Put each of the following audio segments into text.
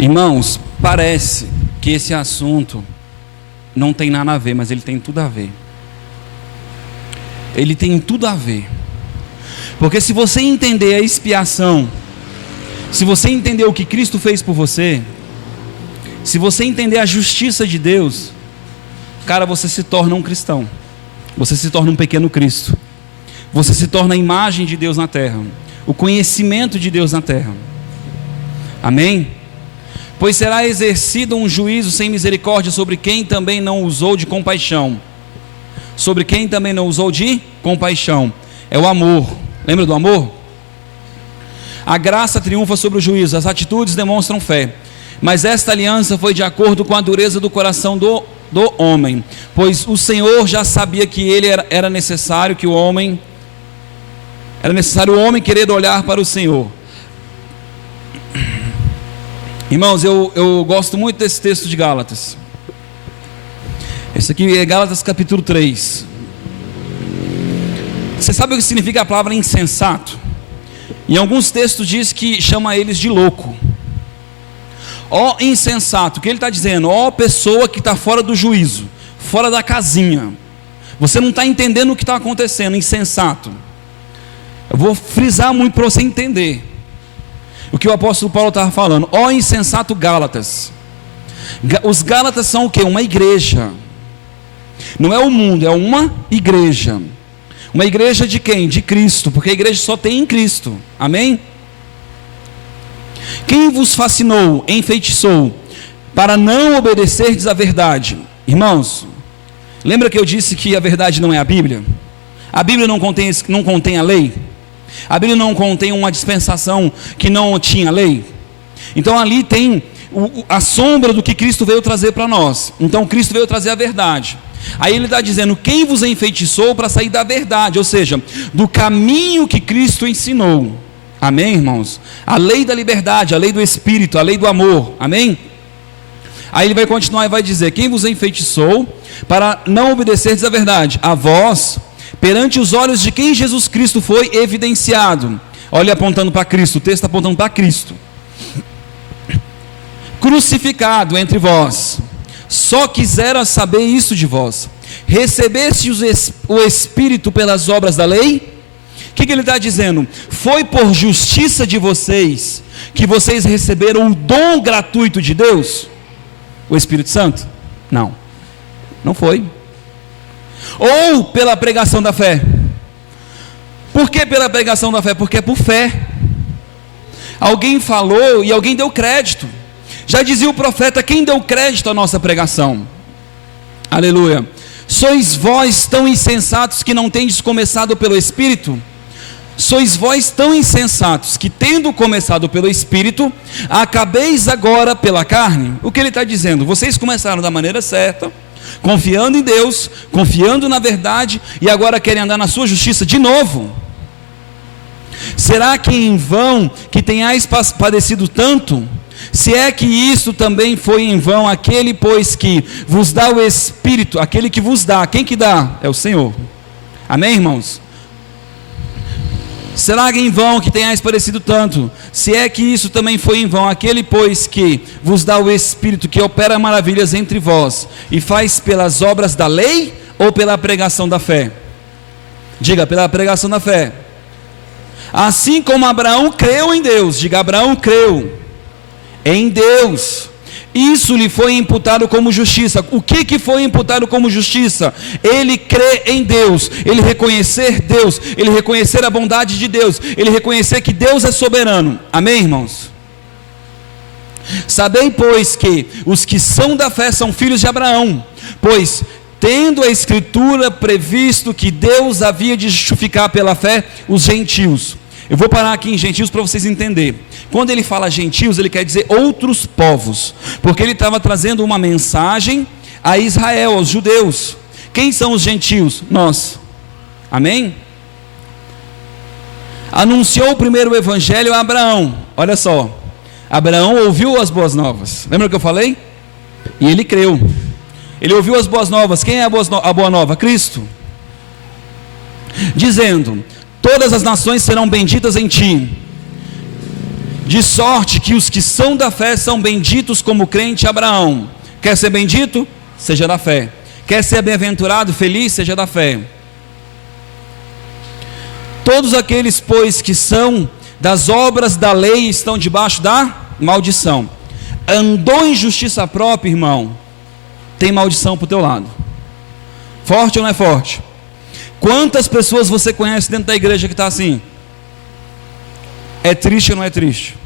Irmãos, parece que esse assunto não tem nada a ver, mas ele tem tudo a ver. Ele tem tudo a ver. Porque se você entender a expiação, se você entender o que Cristo fez por você, se você entender a justiça de Deus, cara, você se torna um cristão. Você se torna um pequeno Cristo. Você se torna a imagem de Deus na terra, o conhecimento de Deus na terra. Amém? Pois será exercido um juízo sem misericórdia sobre quem também não usou de compaixão. Sobre quem também não usou de compaixão. É o amor. Lembra do amor? A graça triunfa sobre o juízo. As atitudes demonstram fé. Mas esta aliança foi de acordo com a dureza do coração do homem. Pois o Senhor já sabia que era necessário que o homem... Era necessário o homem querer olhar para o Senhor. Irmãos, eu gosto muito desse texto de Gálatas. Esse aqui é Gálatas capítulo 3. Você sabe o que significa a palavra insensato? Em alguns textos diz que chama eles de louco. Ó insensato, o que ele está dizendo? Ó pessoa que está fora do juízo, fora da casinha. Você não está entendendo o que está acontecendo, insensato. Eu vou frisar muito para você entender o que o apóstolo Paulo estava falando. Ó insensato Gálatas. Os Gálatas são o quê? Uma igreja. Não é o mundo, é uma igreja. Uma igreja de quem? De Cristo, porque a igreja só tem em Cristo. Amém? Quem vos fascinou, enfeitiçou, para não obedecerdes à verdade? Irmãos, lembra que eu disse que a verdade não é a Bíblia? A Bíblia não contém a lei? A Bíblia não contém uma dispensação que não tinha lei? Então ali tem a sombra do que Cristo veio trazer para nós. Então Cristo veio trazer a verdade. Aí ele está dizendo, quem vos enfeitiçou para sair da verdade, ou seja, do caminho que Cristo ensinou. Amém, irmãos? A lei da liberdade, a lei do Espírito, a lei do amor. Amém? Aí ele vai continuar e vai dizer, quem vos enfeitiçou para não obedecerdes à verdade? A vós, perante os olhos de quem Jesus Cristo foi evidenciado. Olha, apontando para Cristo, o texto está apontando para Cristo. Crucificado entre vós. Só quisera saber isso de vós. Recebeste o Espírito pelas obras da lei? O que ele está dizendo? Foi por justiça de vocês que vocês receberam o dom gratuito de Deus? O Espírito Santo? Não. Não foi. Ou pela pregação da fé? Por que pela pregação da fé? Porque é por fé. Alguém falou e alguém deu crédito. Já dizia o profeta, quem deu crédito à nossa pregação? Aleluia. Sois vós tão insensatos que não tendes começado pelo Espírito? Sois vós tão insensatos que, tendo começado pelo Espírito, acabeis agora pela carne? O que ele está dizendo? Vocês começaram da maneira certa, confiando em Deus, confiando na verdade, e agora querem andar na sua justiça de novo? Será que em vão que tenhais padecido tanto? Se é que isto também foi em vão, aquele pois que vos dá o Espírito, aquele que vos dá, quem que dá? É o Senhor. Amém, irmãos? Será que em vão que tenhais padecido tanto? Se é que isso também foi em vão, aquele pois que vos dá o Espírito, que opera maravilhas entre vós, e faz pelas obras da lei, ou pela pregação da fé? Diga, pela pregação da fé. Assim como Abraão creu em Deus, diga, Abraão creu em Deus, isso lhe foi imputado como justiça. O que foi imputado como justiça? Ele crê em Deus, ele reconhecer Deus, ele reconhecer a bondade de Deus, ele reconhecer que Deus é soberano. Amém, irmãos? Sabei, pois, que os que são da fé são filhos de Abraão, pois tendo a Escritura previsto que Deus havia de justificar pela fé os gentios. Eu vou parar aqui em gentios para vocês entenderem. Quando ele fala gentios, ele quer dizer outros povos, porque ele estava trazendo uma mensagem a Israel, aos judeus. Quem são os gentios? Nós. Amém? Anunciou o primeiro evangelho a Abraão. Olha só, Abraão ouviu as boas novas. Lembra que eu falei? E ele creu. Ele ouviu as boas novas. Quem é a boa nova? Cristo. Dizendo, todas as nações serão benditas em ti. De sorte que os que são da fé são benditos como o crente Abraão. Quer ser bendito? Seja da fé. Quer ser bem-aventurado, feliz? Seja da fé. Todos aqueles, pois, que são das obras da lei estão debaixo da maldição. Andou em justiça própria, irmão, tem maldição para o teu lado. Forte ou não é forte? Quantas pessoas você conhece dentro da igreja que está assim? É triste ou não é triste?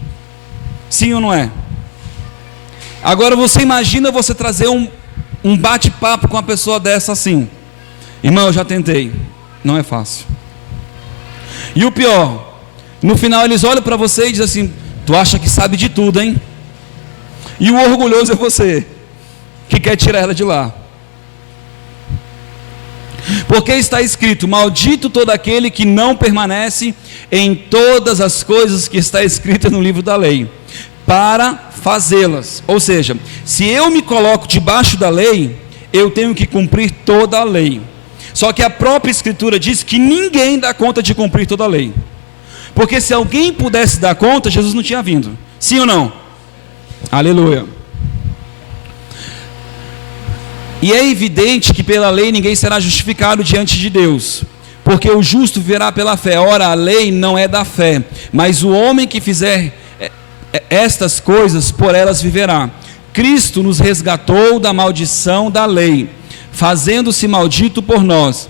Sim ou não é? Agora você imagina você trazer um bate-papo com uma pessoa dessa assim. Irmão, eu já tentei, não é fácil. E o pior, no final eles olham para você e dizem assim: tu acha que sabe de tudo, hein? E o orgulhoso é você, que quer tirar ela de lá. Porque está escrito: maldito todo aquele que não permanece em todas as coisas que está escritas no livro da lei, para fazê-las. Ou seja, se eu me coloco debaixo da lei, eu tenho que cumprir toda a lei. Só que a própria Escritura diz que ninguém dá conta de cumprir toda a lei. Porque se alguém pudesse dar conta, Jesus não tinha vindo. Sim ou não? Aleluia. E é evidente que pela lei ninguém será justificado diante de Deus, porque o justo viverá pela fé. Ora, a lei não é da fé, mas o homem que fizer estas coisas, por elas viverá. Cristo nos resgatou da maldição da lei, fazendo-se maldito por nós,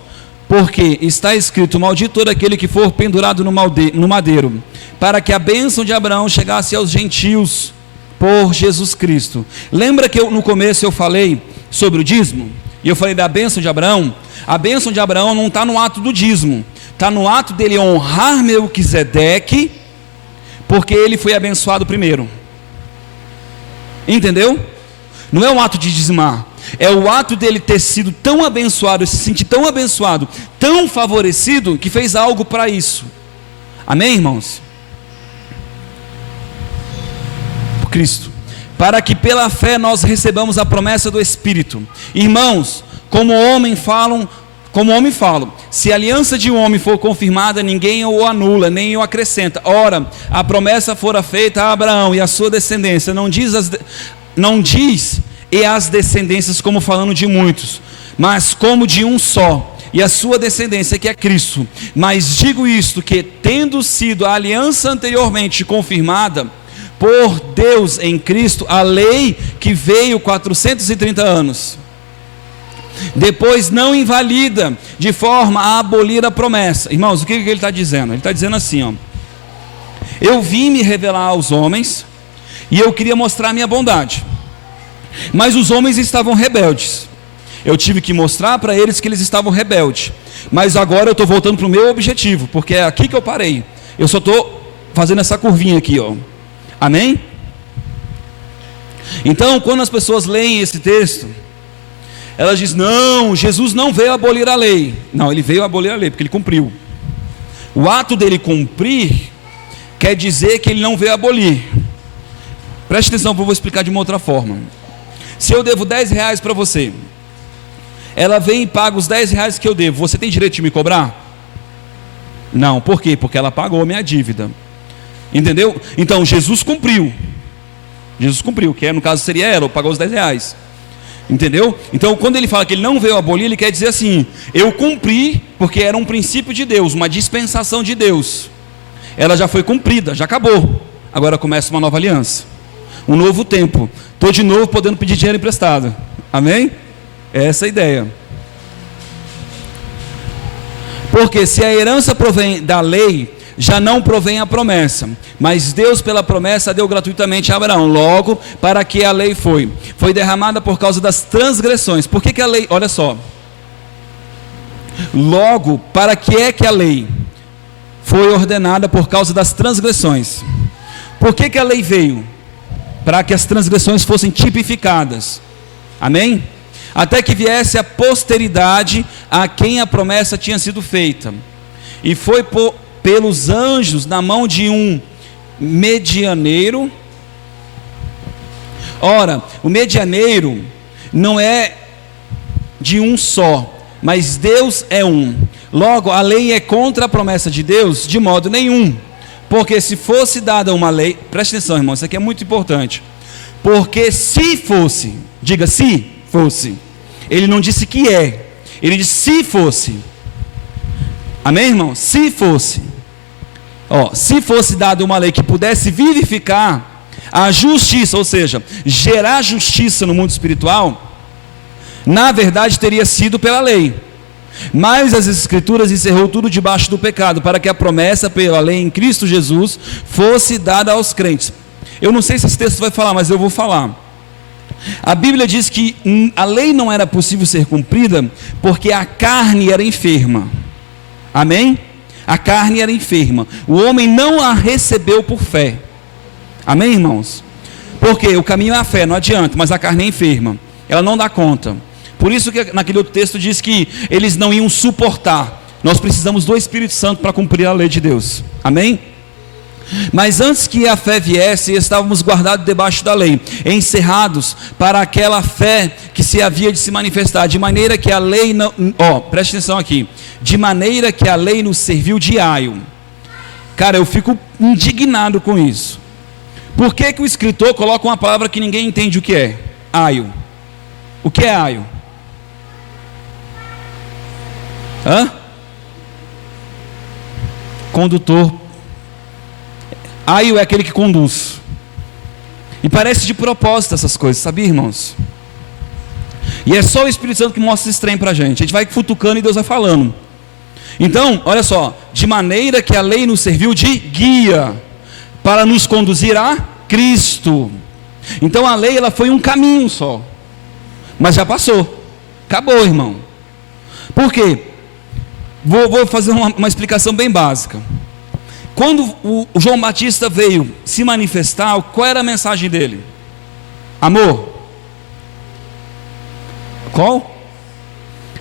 porque está escrito: maldito todo aquele que for pendurado no madeiro, para que a bênção de Abraão chegasse aos gentios por Jesus Cristo. Lembra que no começo eu falei sobre o dízimo? E eu falei da bênção de Abraão? A bênção de Abraão não está no ato do dízimo, está no ato dele honrar Melquisedeque, porque ele foi abençoado primeiro. Entendeu? Não é um ato de dizimar, é o ato dele ter sido tão abençoado, se sentir tão abençoado, tão favorecido, que fez algo para isso. Amém, irmãos? Por Cristo, para que pela fé nós recebamos a promessa do Espírito. Irmãos, como homem falo, se a aliança de um homem for confirmada, ninguém o anula, nem o acrescenta. Ora, a promessa fora feita a Abraão e a sua descendência, não diz e as descendências como falando de muitos, mas como de um só, e a sua descendência que é Cristo. Mas digo isto, que tendo sido a aliança anteriormente confirmada por Deus em Cristo, a lei que veio 430 anos depois não invalida de forma a abolir a promessa. Irmãos, o que ele está dizendo? Ele está dizendo assim, ó: eu vim me revelar aos homens e eu queria mostrar a minha bondade, mas os homens estavam rebeldes. Eu tive que mostrar para eles que eles estavam rebeldes. Mas agora eu estou voltando para o meu objetivo, porque é aqui que eu parei. Eu só estou fazendo essa curvinha aqui, ó. Amém? Então, quando as pessoas leem esse texto, elas dizem: não, Jesus não veio abolir a lei. Não, ele veio abolir a lei, porque ele cumpriu. O ato dele cumprir quer dizer que ele não veio abolir. Preste atenção, eu vou explicar de uma outra forma. Se eu devo 10 reais para você, ela vem e paga os 10 reais que eu devo, você tem direito de me cobrar? Não, por quê? Porque ela pagou a minha dívida. Entendeu? Então Jesus cumpriu. Jesus cumpriu, que no caso seria ela, pagou os 10 reais. Entendeu? Então quando ele fala que ele não veio abolir, ele quer dizer assim: eu cumpri, porque era um princípio de Deus, uma dispensação de Deus. Ela já foi cumprida, já acabou. Agora começa uma nova aliança, um novo tempo. Estou de novo podendo pedir dinheiro emprestado. Amém? É essa a ideia. Porque se a herança provém da lei, já não provém a promessa, mas Deus pela promessa deu gratuitamente a Abraão. Logo, para que a lei foi derramada por causa das transgressões. Por que a lei, olha só, logo, para que a lei foi ordenada? Por causa das transgressões. Por que a lei veio? Para que as transgressões fossem tipificadas. Amém? Até que viesse a posteridade a quem a promessa tinha sido feita, e foi pelos anjos na mão de um medianeiro. Ora, o medianeiro não é de um só, mas Deus é um. Logo, a lei é contra a promessa de Deus? De modo nenhum, Porque se fosse dada uma lei, preste atenção, irmão, isso aqui é muito importante. Porque se fosse, diga se fosse, ele não disse que é, ele disse se fosse. Amém, irmão? Se fosse, se fosse dada uma lei que pudesse vivificar a justiça, ou seja, gerar justiça no mundo espiritual, na verdade teria sido pela lei. Mas as Escrituras encerrou tudo debaixo do pecado, para que a promessa pela lei em Cristo Jesus fosse dada aos crentes. Eu não sei se esse texto vai falar, mas eu vou falar. A Bíblia diz que a lei não era possível ser cumprida porque a carne era enferma. Amém? A carne era enferma. O homem não a recebeu por fé. Amém, irmãos? Porque o caminho é a fé, não adianta, mas a carne é enferma. Ela não dá conta. Por isso que naquele outro texto diz que eles não iam suportar. Nós precisamos do Espírito Santo para cumprir a lei de Deus. Amém? Mas antes que a fé viesse, estávamos guardados debaixo da lei, encerrados para aquela fé que se havia de se manifestar, de maneira que a lei não... preste atenção aqui. De maneira que a lei nos serviu de aio. Cara, eu fico indignado com isso. Por que que o escritor coloca uma palavra que ninguém entende o que é? Aio. O que é aio? Condutor. Aio é aquele que conduz. E parece de propósito essas coisas, sabia, irmãos? E é só o Espírito Santo que mostra esse trem pra gente. A gente vai futucando e Deus vai falando. Então, olha só, de maneira que a lei nos serviu de guia para nos conduzir a Cristo. Então a lei, ela foi um caminho só, mas já passou, acabou, irmão. Por quê? Vou fazer uma explicação bem básica. Quando o João Batista veio se manifestar, qual era a mensagem dele? Amor. Qual?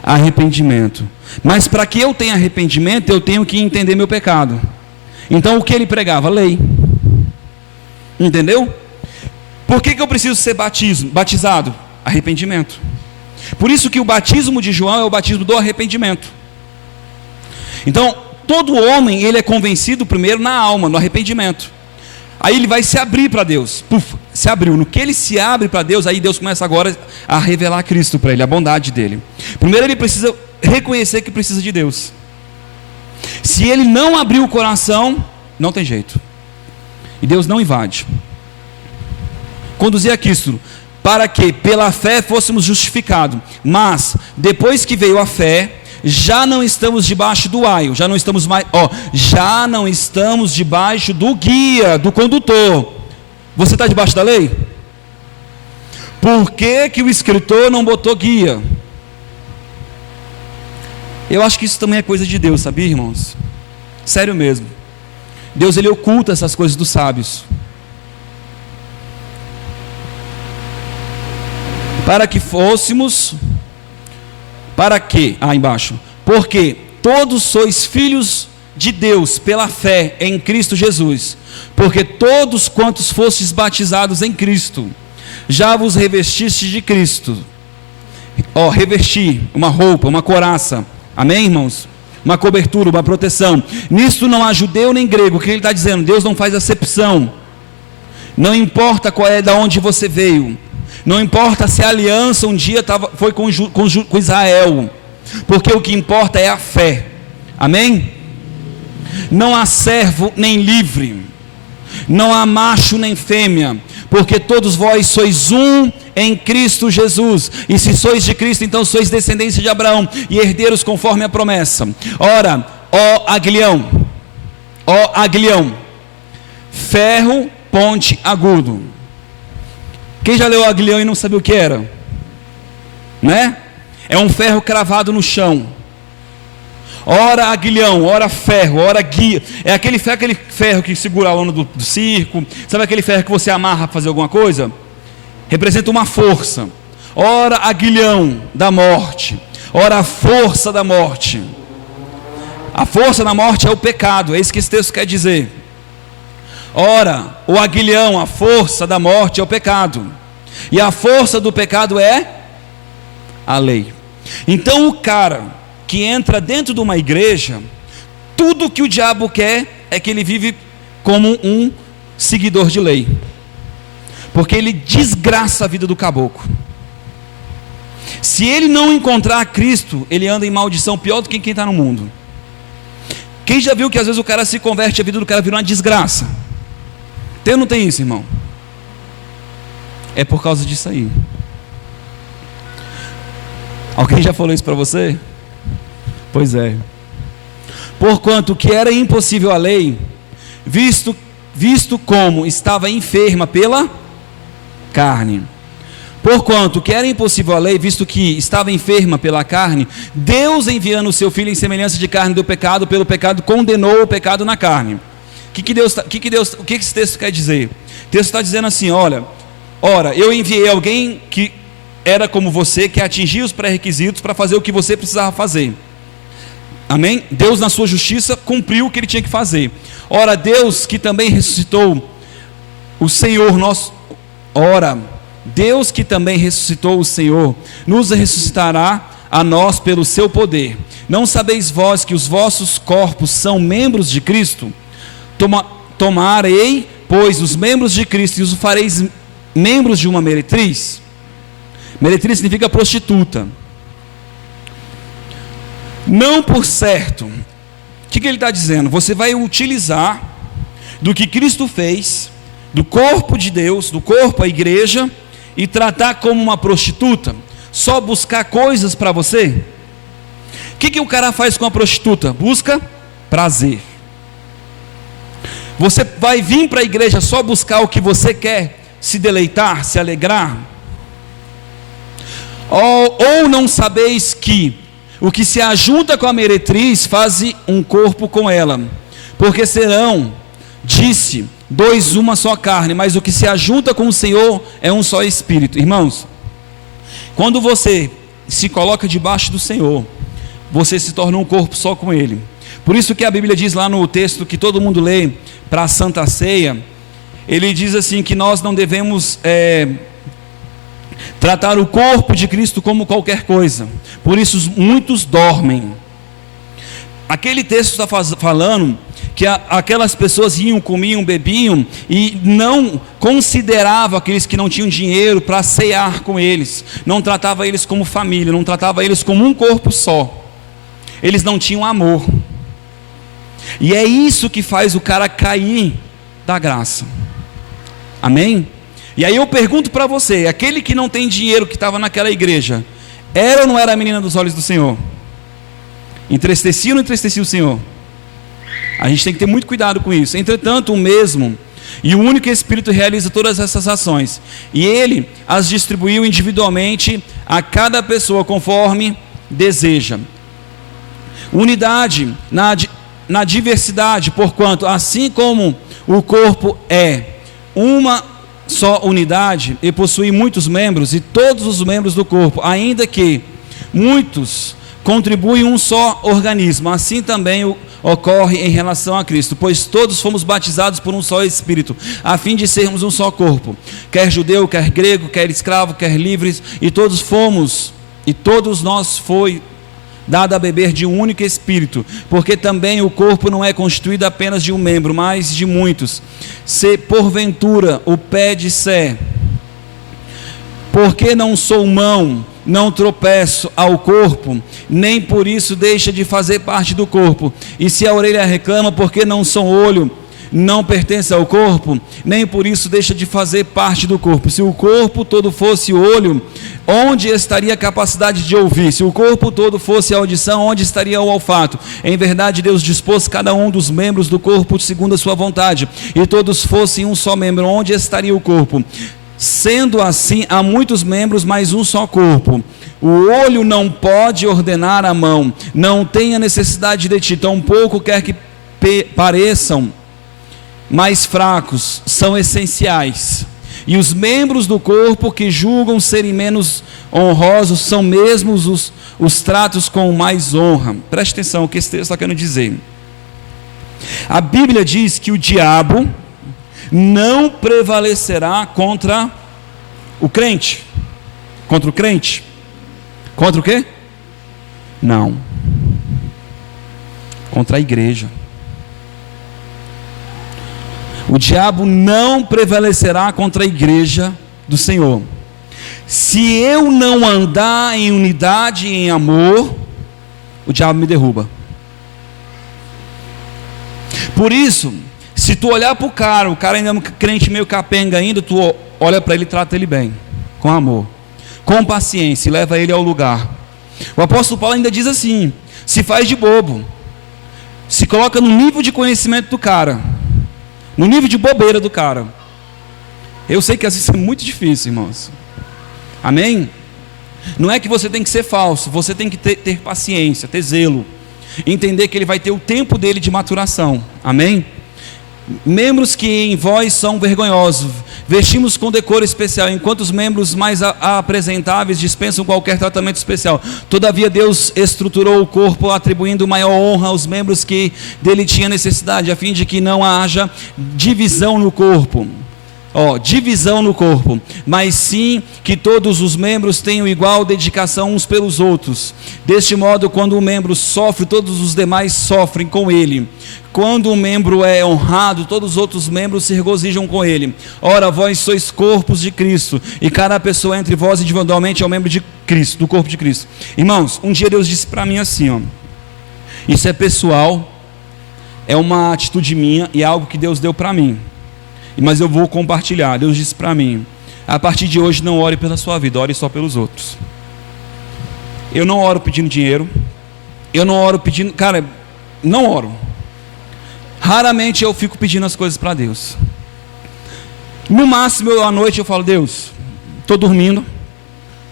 Arrependimento. Mas para que eu tenha arrependimento, eu tenho que entender meu pecado. Então o que ele pregava? Lei. Entendeu? Por que eu preciso ser batizado? Arrependimento. Por isso que o batismo de João é o batismo do arrependimento. Então, todo homem, ele é convencido primeiro na alma, no arrependimento. Aí ele vai se abrir para Deus. Se abriu. No que ele se abre para Deus, aí Deus começa agora a revelar Cristo para ele, a bondade dele. Primeiro ele precisa reconhecer que precisa de Deus. Se ele não abrir o coração, não tem jeito. E Deus não invade. Conduzir a Cristo, para que pela fé fôssemos justificados. Mas, depois que veio a fé, já não estamos debaixo do aio, já não estamos debaixo do guia, do condutor. Você está debaixo da lei? Por que que o escritor não botou guia? Eu acho que isso também é coisa de Deus, sabia, irmãos? Sério mesmo. Deus, ele oculta essas coisas dos sábios. Para que fôssemos... Para quê? Embaixo. Porque todos sois filhos de Deus pela fé em Cristo Jesus. Porque todos quantos fostes batizados em Cristo, já vos revestiste de Cristo. Revestir, uma roupa, uma couraça. Amém, irmãos? Uma cobertura, uma proteção. Nisto não há judeu nem grego. O que ele está dizendo? Deus não faz acepção. Não importa qual é, de onde você veio. Não importa se a aliança um dia foi com Israel, porque o que importa é a fé. Amém? Não há servo nem livre, não há macho nem fêmea, porque todos vós sois um em Cristo Jesus. E se sois de Cristo, então sois descendência de Abraão e herdeiros conforme a promessa. Ora, ó aguilhão, ferro, ponte, agudo. Quem já leu aguilhão e não sabia o que era? Né? É um ferro cravado no chão. Ora aguilhão, ora ferro, ora guia. É aquele ferro que segura a lona do circo. Sabe aquele ferro que você amarra para fazer alguma coisa? Representa uma força. Ora aguilhão da morte. Ora a força da morte. A força da morte é o pecado. É isso que esse texto quer dizer. Ora, o aguilhão, a força da morte é o pecado. E a força do pecado é a lei. Então o cara que entra dentro de uma igreja, tudo que o diabo quer é que ele vive como um seguidor de lei, porque ele desgraça a vida do caboclo. Se ele não encontrar Cristo, ele anda em maldição pior do que quem está no mundo. Quem já viu que às vezes o cara se converte, a vida do cara vira uma desgraça? Tem ou não tem isso, irmão? É por causa disso aí. Alguém já falou isso para você? Pois é. Porquanto que era impossível a lei, visto como estava enferma pela carne. Porquanto que era impossível a lei, visto que estava enferma pela carne, Deus, enviando o seu Filho em semelhança de carne do pecado, pelo pecado condenou o pecado na carne. O que esse texto quer dizer? O texto está dizendo assim: ora, eu enviei alguém que era como você, que atingia os pré-requisitos para fazer o que você precisava fazer. Amém? Deus, na sua justiça, cumpriu o que ele tinha que fazer. Ora, Deus que também ressuscitou o Senhor nosso, Deus que também ressuscitou o Senhor, nos ressuscitará a nós pelo seu poder. Não sabeis vós que os vossos corpos são membros de Cristo? Tomarei, pois, os membros de Cristo e os fareis membros de uma meretriz. Meretriz significa prostituta. Não por certo. O que ele está dizendo? Você vai utilizar do que Cristo fez, do corpo de Deus, do corpo, a igreja, e tratar como uma prostituta? Só buscar coisas para você? O que o cara faz com a prostituta? Busca prazer. Você vai vir para a igreja só buscar o que você quer, se deleitar, se alegrar? Ou não sabeis que o que se ajunta com a meretriz faz um corpo com ela? Porque serão, disse, dois uma só carne, mas o que se ajunta com o Senhor é um só espírito. Irmãos, quando você se coloca debaixo do Senhor, você se torna um corpo só com Ele. Por isso que a Bíblia diz lá no texto que todo mundo lê para a Santa Ceia, ele diz assim que nós não devemos tratar o corpo de Cristo como qualquer coisa. Por isso muitos dormem. Aquele texto está falando que aquelas pessoas iam, comiam, bebiam e não consideravam aqueles que não tinham dinheiro para ceiar com eles, não tratava eles como família, não tratava eles como um corpo só. Eles não tinham amor. E é isso que faz o cara cair da graça. Amém? E aí eu pergunto para você, aquele que não tem dinheiro, que estava naquela igreja, era ou não era a menina dos olhos do Senhor? Entristecia ou não entristecia o Senhor? A gente tem que ter muito cuidado com isso. Entretanto, o mesmo e o único Espírito realiza todas essas ações, e Ele as distribuiu individualmente a cada pessoa conforme deseja. Unidade na diversidade, porquanto assim como o corpo é uma só unidade e possui muitos membros, e todos os membros do corpo, ainda que muitos, contribuem um só organismo, assim também ocorre em relação a Cristo, pois todos fomos batizados por um só Espírito, a fim de sermos um só corpo, quer judeu, quer grego, quer escravo, quer livres, e todos nós foi dado a beber de um único Espírito, porque também o corpo não é constituído apenas de um membro, mas de muitos. Se porventura o pé disser, porque não sou mão, não tropeço ao corpo, nem por isso deixa de fazer parte do corpo. E se a orelha reclama, porque não sou olho, não pertence ao corpo, nem por isso deixa de fazer parte do corpo. Se o corpo todo fosse olho, onde estaria a capacidade de ouvir? Se o corpo todo fosse audição, onde estaria o olfato? Em verdade, Deus dispôs cada um dos membros do corpo segundo a sua vontade, e todos fossem um só membro, onde estaria o corpo? Sendo assim, há muitos membros, mas um só corpo. O olho não pode ordenar a mão, não tenha necessidade de ti, tampouco quer que pareçam mais fracos, são essenciais. E os membros do corpo que julgam serem menos honrosos são mesmos os tratos com mais honra. Preste atenção o que esse texto está querendo dizer. A Bíblia diz que o diabo não prevalecerá contra o crente. Contra o crente? Contra o quê? Não. Contra a igreja. O diabo não prevalecerá contra a igreja do Senhor. Se eu não andar em unidade e em amor, o diabo me derruba. Por isso, se tu olhar para o cara ainda é um crente meio capenga ainda, tu olha para ele e trata ele bem, com amor, com paciência, e leva ele ao lugar. O apóstolo Paulo ainda diz assim: se faz de bobo, se coloca no nível de conhecimento do cara, no nível de bobeira do cara. Eu sei que às vezes é muito difícil, irmãos. Amém? Não é que você tem que ser falso, você tem que ter paciência, ter zelo, entender que ele vai ter o tempo dele de maturação. Amém? Membros que em vós são vergonhosos, vestimos com decoro especial, enquanto os membros mais apresentáveis dispensam qualquer tratamento especial. Todavia Deus estruturou o corpo, atribuindo maior honra aos membros que dele tinha necessidade, a fim de que não haja divisão no corpo. Divisão no corpo, mas sim que todos os membros tenham igual dedicação uns pelos outros. Deste modo, quando um membro sofre, todos os demais sofrem com ele. Quando um membro é honrado, todos os outros membros se regozijam com ele. Ora, vós sois corpos de Cristo, e cada pessoa entre vós individualmente é um membro de Cristo, do corpo de Cristo. Irmãos, um dia Deus disse para mim assim, isso é pessoal, é uma atitude minha e é algo que Deus deu para mim, mas eu vou compartilhar. Deus disse para mim: a partir de hoje não ore pela sua vida, ore só pelos outros. Eu não oro pedindo dinheiro, eu não oro pedindo, não oro. Raramente eu fico pedindo as coisas para Deus. No máximo, à noite eu falo: Deus, estou dormindo,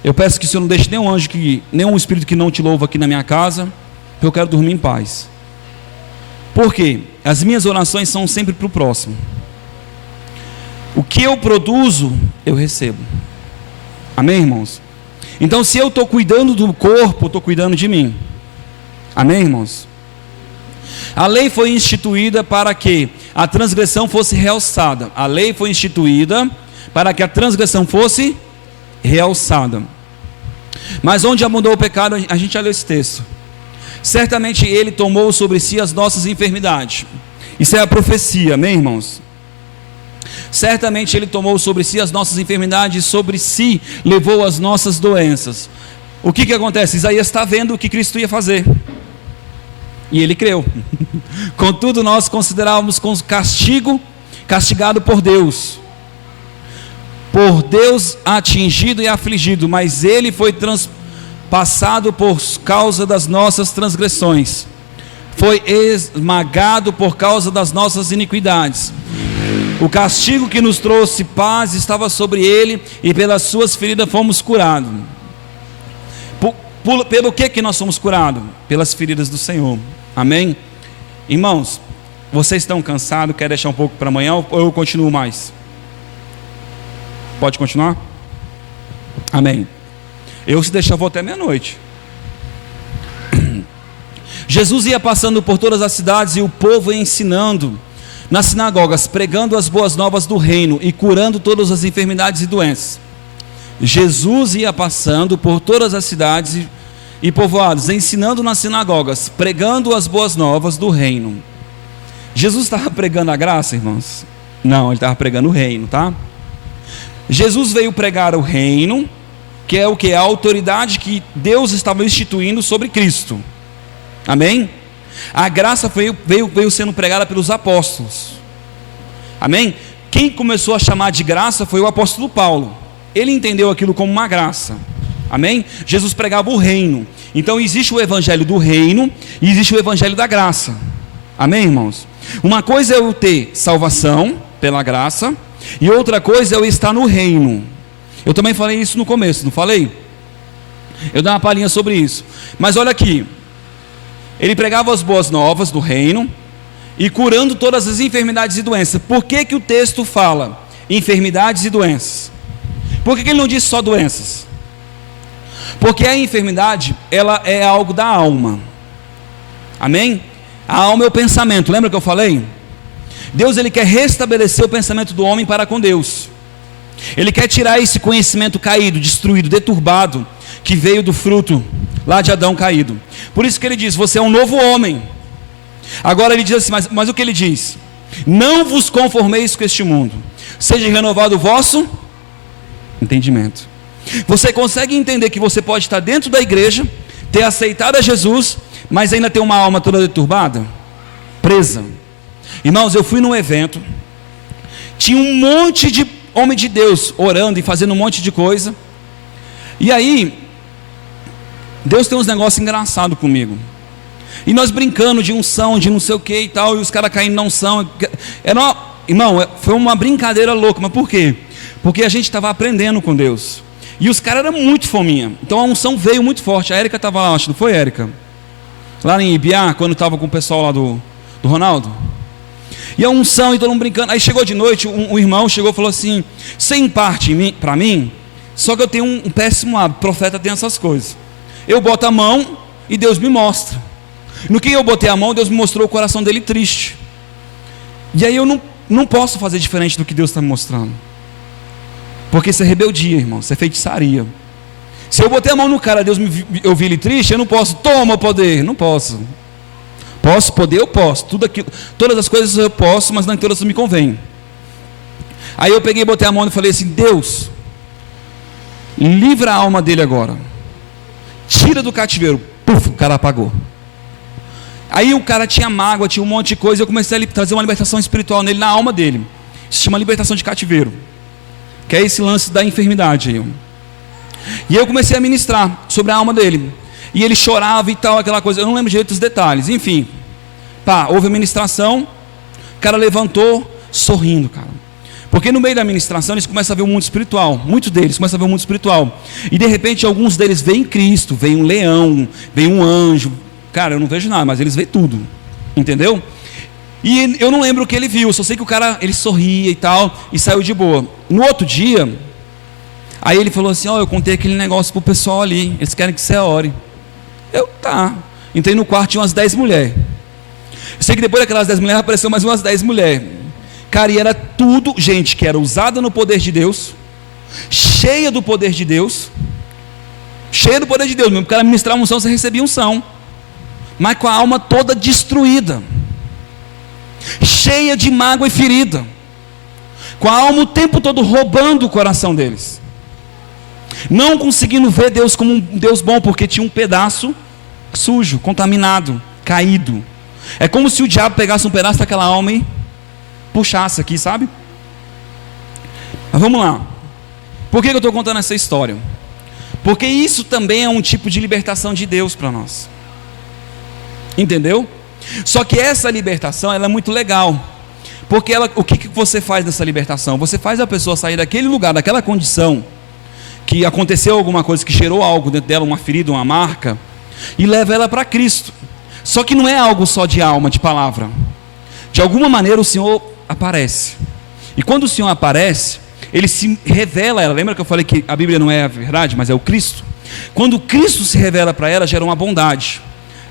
eu peço que o Senhor não deixe nenhum anjo, nenhum espírito que não te louva aqui na minha casa, porque eu quero dormir em paz. Por quê? As minhas orações são sempre para o próximo. O que eu produzo, eu recebo. Amém, irmãos? Então, se eu estou cuidando do corpo, estou cuidando de mim. Amém, irmãos? A lei foi instituída para que a transgressão fosse realçada. A lei foi instituída para que a transgressão fosse realçada. Mas onde abundou o pecado, a gente já leu esse texto. Certamente ele tomou sobre si as nossas enfermidades. Isso é a profecia, amém, irmãos? Certamente ele tomou sobre si as nossas enfermidades, sobre si levou as nossas doenças. O que acontece? Isaías está vendo o que Cristo ia fazer, e ele creu. Contudo, nós considerávamos com castigado por Deus atingido e afligido, mas ele foi transpassado por causa das nossas transgressões, foi esmagado por causa das nossas iniquidades. O castigo que nos trouxe paz estava sobre ele, e pelas suas feridas fomos curados. Pelo que nós somos curados? Pelas feridas do Senhor. Amém? Irmãos, vocês estão cansados? Quer deixar um pouco para amanhã ou eu continuo mais? Pode continuar? Amém. Eu, se deixar, vou até meia-noite. Jesus ia passando por todas as cidades e o povo ia ensinando nas sinagogas, pregando as boas novas do reino e curando todas as enfermidades e doenças. Jesus ia passando por todas as cidades e povoados, ensinando nas sinagogas, pregando as boas novas do reino. Jesus estava pregando a graça, irmãos? Não, ele estava pregando o reino, tá? Jesus veio pregar o reino, que é o que? A autoridade que Deus estava instituindo sobre Cristo. Amém? A graça veio sendo pregada pelos apóstolos. Amém? Quem começou a chamar de graça foi o apóstolo Paulo. Ele entendeu aquilo como uma graça. Amém? Jesus pregava o reino. Então existe o evangelho do reino e existe o evangelho da graça. Amém, irmãos? Uma coisa é eu ter salvação pela graça, e outra coisa é eu estar no reino. Eu também falei isso no começo, não falei? Eu dei uma palhinha sobre isso. Mas olha aqui, ele pregava as boas novas do reino e curando todas as enfermidades e doenças. Por que o texto fala enfermidades e doenças? Por que ele não diz só doenças? Porque a enfermidade, ela é algo da alma. Amém? A alma é o pensamento, lembra que eu falei? Deus, ele quer restabelecer o pensamento do homem para com Deus. Ele quer tirar esse conhecimento caído, destruído, deturbado, que veio do fruto lá de Adão caído. Por isso que ele diz, você é um novo homem. Agora ele diz assim, mas o que ele diz? Não vos conformeis com este mundo, seja renovado o vosso entendimento. Você consegue entender que você pode estar dentro da igreja, ter aceitado a Jesus, mas ainda ter uma alma toda deturbada, presa? Irmãos, eu fui num evento, tinha um monte de homem de Deus orando e fazendo um monte de coisa, e aí Deus tem uns negócios engraçados comigo, e nós brincando de unção, de não sei o que e tal, e os caras caindo na unção. Irmão, foi uma brincadeira louca. Mas por quê? Porque a gente estava aprendendo com Deus, e os caras eram muito fominha, então a unção veio muito forte. A Érica estava lá, acho, não foi, Érica? Lá em Ibiá, quando estava com o pessoal lá do Ronaldo, e a unção, e todo mundo brincando. Aí chegou de noite, um irmão chegou e falou assim: sem parte para mim, só que eu tenho um péssimo hábito, profeta tem essas coisas, eu boto a mão e Deus me mostra. No que eu botei a mão, Deus me mostrou o coração dele triste, e aí eu não posso fazer diferente do que Deus está me mostrando, porque isso é rebeldia, irmão, isso é feitiçaria. Se eu botei a mão no cara, eu vi ele triste, eu não posso, toma poder, não posso. Posso poder, eu posso, todas as coisas eu posso, mas nem todas me convêm. Aí eu peguei, botei a mão e falei assim: Deus, livra a alma dele agora, tira do cativeiro. Puf, o cara apagou. Aí o cara tinha mágoa, tinha um monte de coisa, eu comecei a trazer uma libertação espiritual nele, na alma dele. Isso se chama libertação de cativeiro, que é esse lance da enfermidade aí. E eu comecei a ministrar sobre a alma dele, e ele chorava e tal, aquela coisa, eu não lembro direito dos detalhes, enfim. Houve a ministração, o cara levantou, sorrindo, cara, porque no meio da ministração eles começam a ver o mundo espiritual, muitos deles começam a ver o mundo espiritual, e de repente alguns deles veem Cristo, veem um leão, veem um anjo. Cara, eu não vejo nada, mas eles veem tudo, entendeu? E eu não lembro o que ele viu, só sei que o cara, ele sorria e tal, e saiu de boa. No outro dia, aí ele falou assim: eu contei aquele negócio pro pessoal ali, eles querem que você ore. Tá. Entrei no quarto, tinha umas 10 mulheres. Eu sei que depois daquelas 10 mulheres apareceu mais umas 10 mulheres. Cara, e era tudo gente que era usada no poder de Deus, cheia do poder de Deus, cheia do poder de Deus. Mesmo que o cara ministrava unção, você recebia unção, mas com a alma toda destruída, cheia de mágoa e ferida, com a alma o tempo todo roubando o coração deles, não conseguindo ver Deus como um Deus bom, porque tinha um pedaço sujo, contaminado, caído. É como se o diabo pegasse um pedaço daquela alma e puxasse aqui, sabe? Mas vamos lá. Por que eu estou contando essa história? Porque isso também é um tipo de libertação de Deus para nós, entendeu? Só que essa libertação, ela é muito legal, porque o que você faz nessa libertação? Você faz a pessoa sair daquele lugar, daquela condição, que aconteceu alguma coisa, que gerou algo dentro dela, uma ferida, uma marca, e leva ela para Cristo. Só que não é algo só de alma, de palavra. De alguma maneira o Senhor aparece, e quando o Senhor aparece, Ele se revela a ela. Lembra que eu falei que a Bíblia não é a verdade, mas é o Cristo? Quando Cristo se revela para ela, gera uma bondade,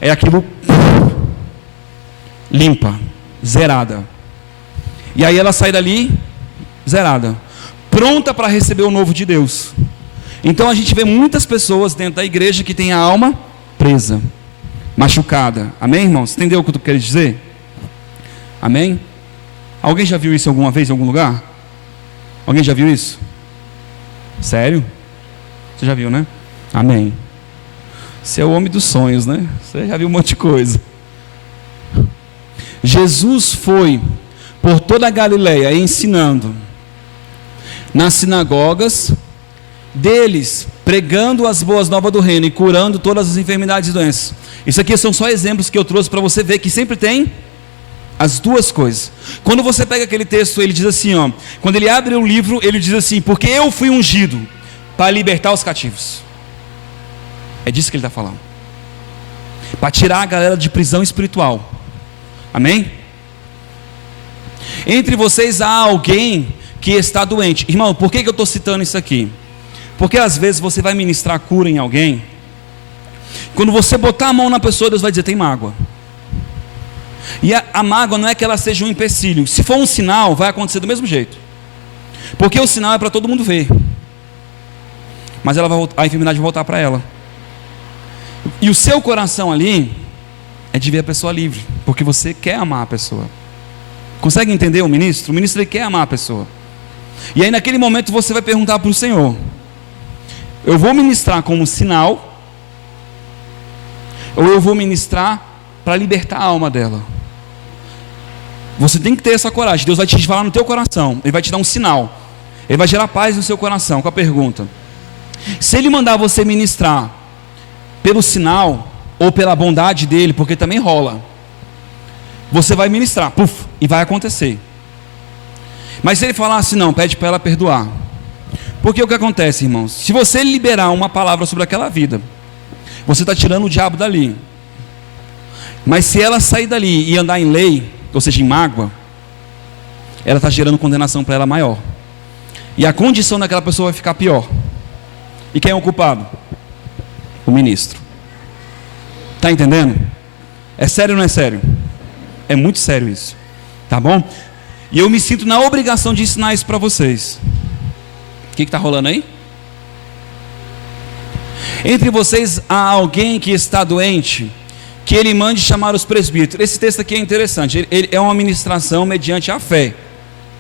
é aquilo limpa, zerada, e aí ela sai dali zerada, pronta para receber o novo de Deus. Então a gente vê muitas pessoas dentro da igreja que tem a alma presa, machucada. Amém, irmãos? Entendeu o que eu quero dizer? Amém? Alguém já viu isso alguma vez em algum lugar? Alguém já viu isso? Sério? Você já viu, né? Amém. Você é o homem dos sonhos, né? Você já viu um monte de coisa. Jesus foi por toda a Galileia ensinando nas sinagogas deles, pregando as boas novas do reino e curando todas as enfermidades e doenças. Isso aqui são só exemplos que eu trouxe para você ver que sempre tem as duas coisas. Quando você pega aquele texto, ele diz assim, ó, quando ele abre o livro, ele diz assim: porque eu fui ungido para libertar os cativos. É disso que ele está falando, para tirar a galera de prisão espiritual. Amém? Entre vocês há alguém que está doente. Irmão, por que eu estou citando isso aqui? Porque às vezes você vai ministrar cura em alguém, quando você botar a mão na pessoa, Deus vai dizer: tem mágoa. E a mágoa não é que ela seja um empecilho. Se for um sinal, vai acontecer do mesmo jeito, porque o sinal é para todo mundo ver, mas ela vai, a enfermidade vai voltar para ela. E o seu coração ali é de ver a pessoa livre, porque você quer amar a pessoa. Consegue entender o ministro? O ministro ele quer amar a pessoa. E aí naquele momento você vai perguntar para o Senhor: eu vou ministrar como sinal, ou eu vou ministrar para libertar a alma dela? Você tem que ter essa coragem. Deus vai te falar no teu coração, Ele vai te dar um sinal, Ele vai gerar paz no seu coração com a pergunta. Se Ele mandar você ministrar pelo sinal ou pela bondade dEle, porque também rola, você vai ministrar, puf, e vai acontecer. Mas se Ele falar assim, não, pede para ela perdoar. Porque o que acontece, irmãos? Se você liberar uma palavra sobre aquela vida, você está tirando o diabo dali. Mas se ela sair dali e andar em lei, ou seja, em mágoa, ela está gerando condenação para ela maior. E a condição daquela pessoa vai ficar pior. E quem é o culpado? O ministro. Está entendendo? É sério ou não é sério? É muito sério isso. Tá bom? E eu me sinto na obrigação de ensinar isso para vocês. O que está rolando aí? Entre vocês há alguém que está doente, que ele mande chamar os presbíteros. Esse texto aqui é interessante. Ele é uma ministração mediante a fé,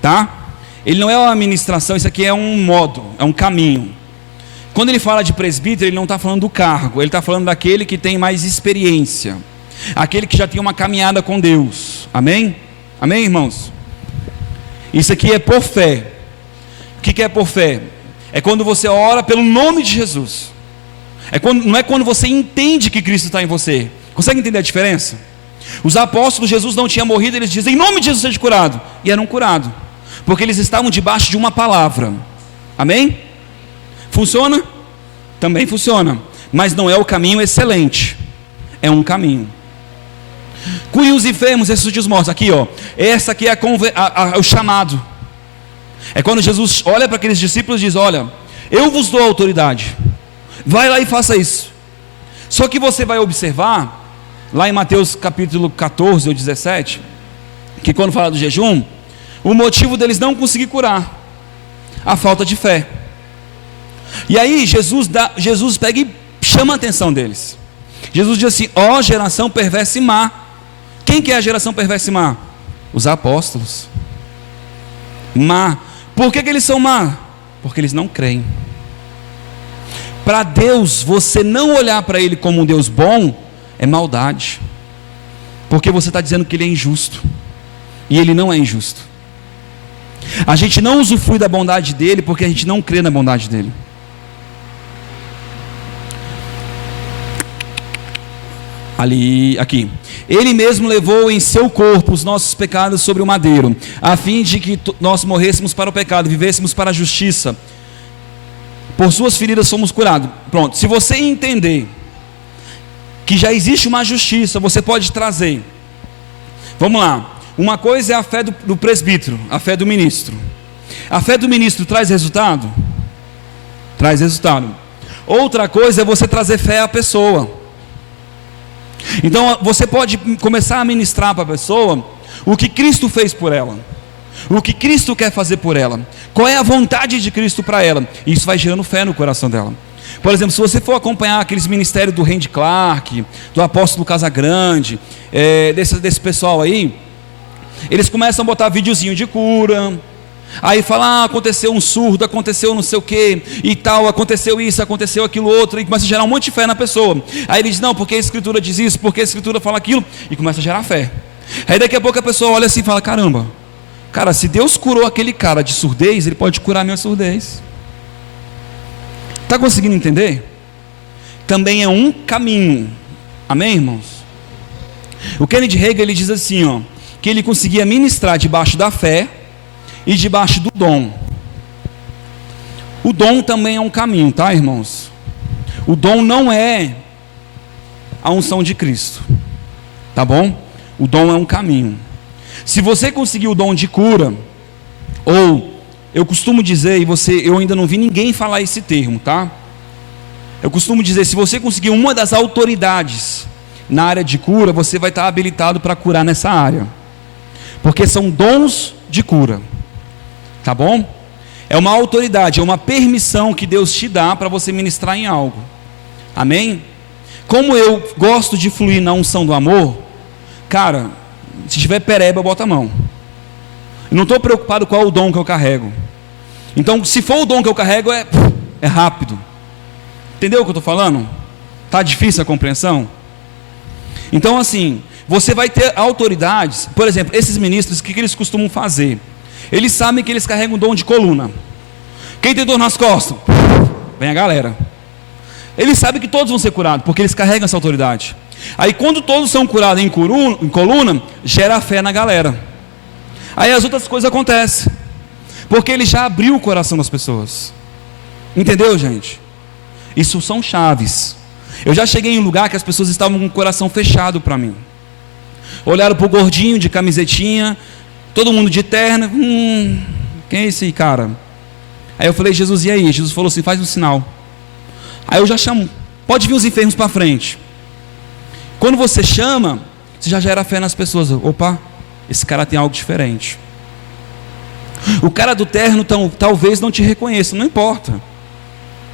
tá? Ele não é uma ministração, isso aqui é um modo, é um caminho. Quando ele fala de presbítero, ele não está falando do cargo, ele está falando daquele que tem mais experiência, aquele que já tem uma caminhada com Deus. Amém? Amém, irmãos? Isso aqui é por fé. O que é por fé? É quando você ora pelo nome de Jesus. Não é quando você entende que Cristo está em você. Consegue entender a diferença? Os apóstolos, Jesus não tinha morrido, eles dizem: em nome de Jesus seja curado. E eram curados, porque eles estavam debaixo de uma palavra. Amém? Funciona? Também funciona. Mas não é o caminho excelente. É um caminho. Curem os enfermos, ressuscite os mortos. Aqui, ó. Essa aqui é o chamado. É quando Jesus olha para aqueles discípulos e diz: olha, eu vos dou autoridade. Vai lá e faça isso. Só que você vai observar, lá em Mateus capítulo 14 ou 17, que quando fala do jejum, o motivo deles não conseguir curar, a falta de fé. E aí Jesus pega e chama a atenção deles. Jesus diz assim: ó geração perversa e má. Quem que é a geração perversa e má? Os apóstolos. Má. Por que eles são má? Porque eles não creem. Para Deus, você não olhar para Ele como um Deus bom, é maldade. Porque você está dizendo que Ele é injusto. E Ele não é injusto. A gente não usufrui da bondade dEle porque a gente não crê na bondade dEle. Aqui. Ele mesmo levou em seu corpo os nossos pecados sobre o madeiro, a fim de que nós morrêssemos para o pecado, vivêssemos para a justiça. Por suas feridas somos curados. Pronto, se você entender que já existe uma justiça, você pode trazer. Vamos lá. Uma coisa é a fé do presbítero, a fé do ministro. A fé do ministro traz resultado? Traz resultado. Outra coisa é você trazer fé à pessoa. Então você pode começar a ministrar para a pessoa o que Cristo fez por ela, o que Cristo quer fazer por ela, qual é a vontade de Cristo para ela. E isso vai gerando fé no coração dela. Por exemplo, se você for acompanhar aqueles ministérios do Randy Clark, do apóstolo Casagrande, desse pessoal aí, eles começam a botar videozinho de cura. Aí fala: aconteceu um surdo, aconteceu não sei o que e tal, aconteceu isso, aconteceu aquilo outro, e começa a gerar um monte de fé na pessoa. Aí ele diz: não, porque a escritura diz isso, porque a escritura fala aquilo, e começa a gerar fé. Aí daqui a pouco a pessoa olha assim e fala: caramba, cara, se Deus curou aquele cara de surdez, Ele pode curar a minha surdez. Está conseguindo entender? Também é um caminho. Amém, irmãos? O Kennedy Hagin, ele diz assim, ó, que ele conseguia ministrar debaixo da fé e debaixo do dom. O dom também é um caminho, tá, irmãos? O dom não é a unção de Cristo, tá bom? O dom é um caminho. Se você conseguir o dom de cura, ou eu costumo dizer, eu ainda não vi ninguém falar esse termo, tá? Eu costumo dizer, se você conseguir uma das autoridades na área de cura, você vai estar habilitado para curar nessa área, porque são dons de cura. Tá bom? É uma autoridade, é uma permissão que Deus te dá para você ministrar em algo. Amém? Como eu gosto de fluir na unção do amor, cara, se tiver pereba, bota a mão. Eu não estou preocupado qual é o dom que eu carrego. Então, se for o dom que eu carrego, é rápido. Entendeu o que eu estou falando? Está difícil a compreensão? Então, assim, você vai ter autoridades. Por exemplo, esses ministros, o que eles costumam fazer? Eles sabem que eles carregam um dom de coluna. Quem tem dor nas costas? Vem a galera. Eles sabem que todos vão ser curados, porque eles carregam essa autoridade. Aí quando todos são curados em coluna, gera fé na galera. Aí as outras coisas acontecem, porque ele já abriu o coração das pessoas. Entendeu, gente? Isso são chaves. Eu já cheguei em um lugar que as pessoas estavam com o coração fechado para mim. Olharam para o gordinho de camisetinha, todo mundo de terno. Quem é esse cara? Aí eu falei, Jesus, e aí? Jesus falou assim, faz um sinal. Aí eu já chamo, pode vir os enfermos para frente. Quando você chama, você já gera fé nas pessoas. Opa, esse cara tem algo diferente. O cara do terno talvez não te reconheça, não importa.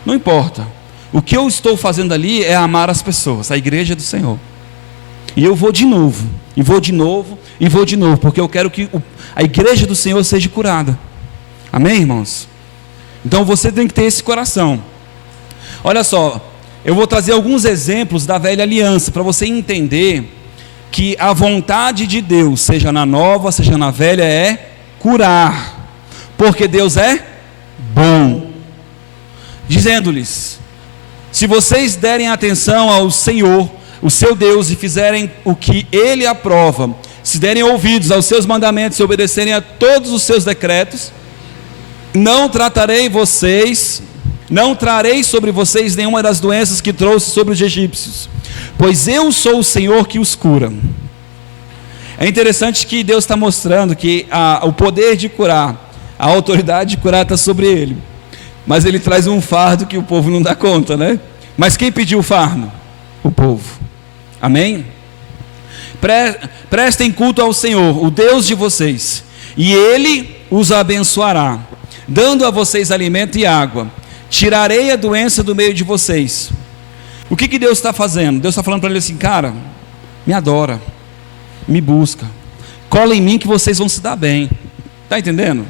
Não importa. O que eu estou fazendo ali é amar as pessoas, a igreja do Senhor. E eu vou de novo, e vou de novo, e vou de novo, porque eu quero que a igreja do Senhor seja curada. Amém, irmãos? Então você tem que ter esse coração. Olha só, eu vou trazer alguns exemplos da velha aliança, para você entender que a vontade de Deus, seja na nova, seja na velha, é curar, porque Deus é bom. Dizendo-lhes, se vocês derem atenção ao Senhor, o seu Deus, e fizerem o que Ele aprova, se derem ouvidos aos seus mandamentos e obedecerem a todos os seus decretos, não trarei sobre vocês nenhuma das doenças que trouxe sobre os egípcios, pois eu sou o Senhor que os cura. É interessante que Deus está mostrando que o poder de curar, a autoridade de curar está sobre Ele, mas Ele traz um fardo que o povo não dá conta, né? Mas quem pediu o fardo? O povo. Amém? Prestem culto ao Senhor, o Deus de vocês, e Ele os abençoará, dando a vocês alimento e água. Tirarei a doença do meio de vocês. O que Deus está fazendo? Deus está falando para ele assim, cara, me adora, me busca, cola em mim que vocês vão se dar bem. Está entendendo?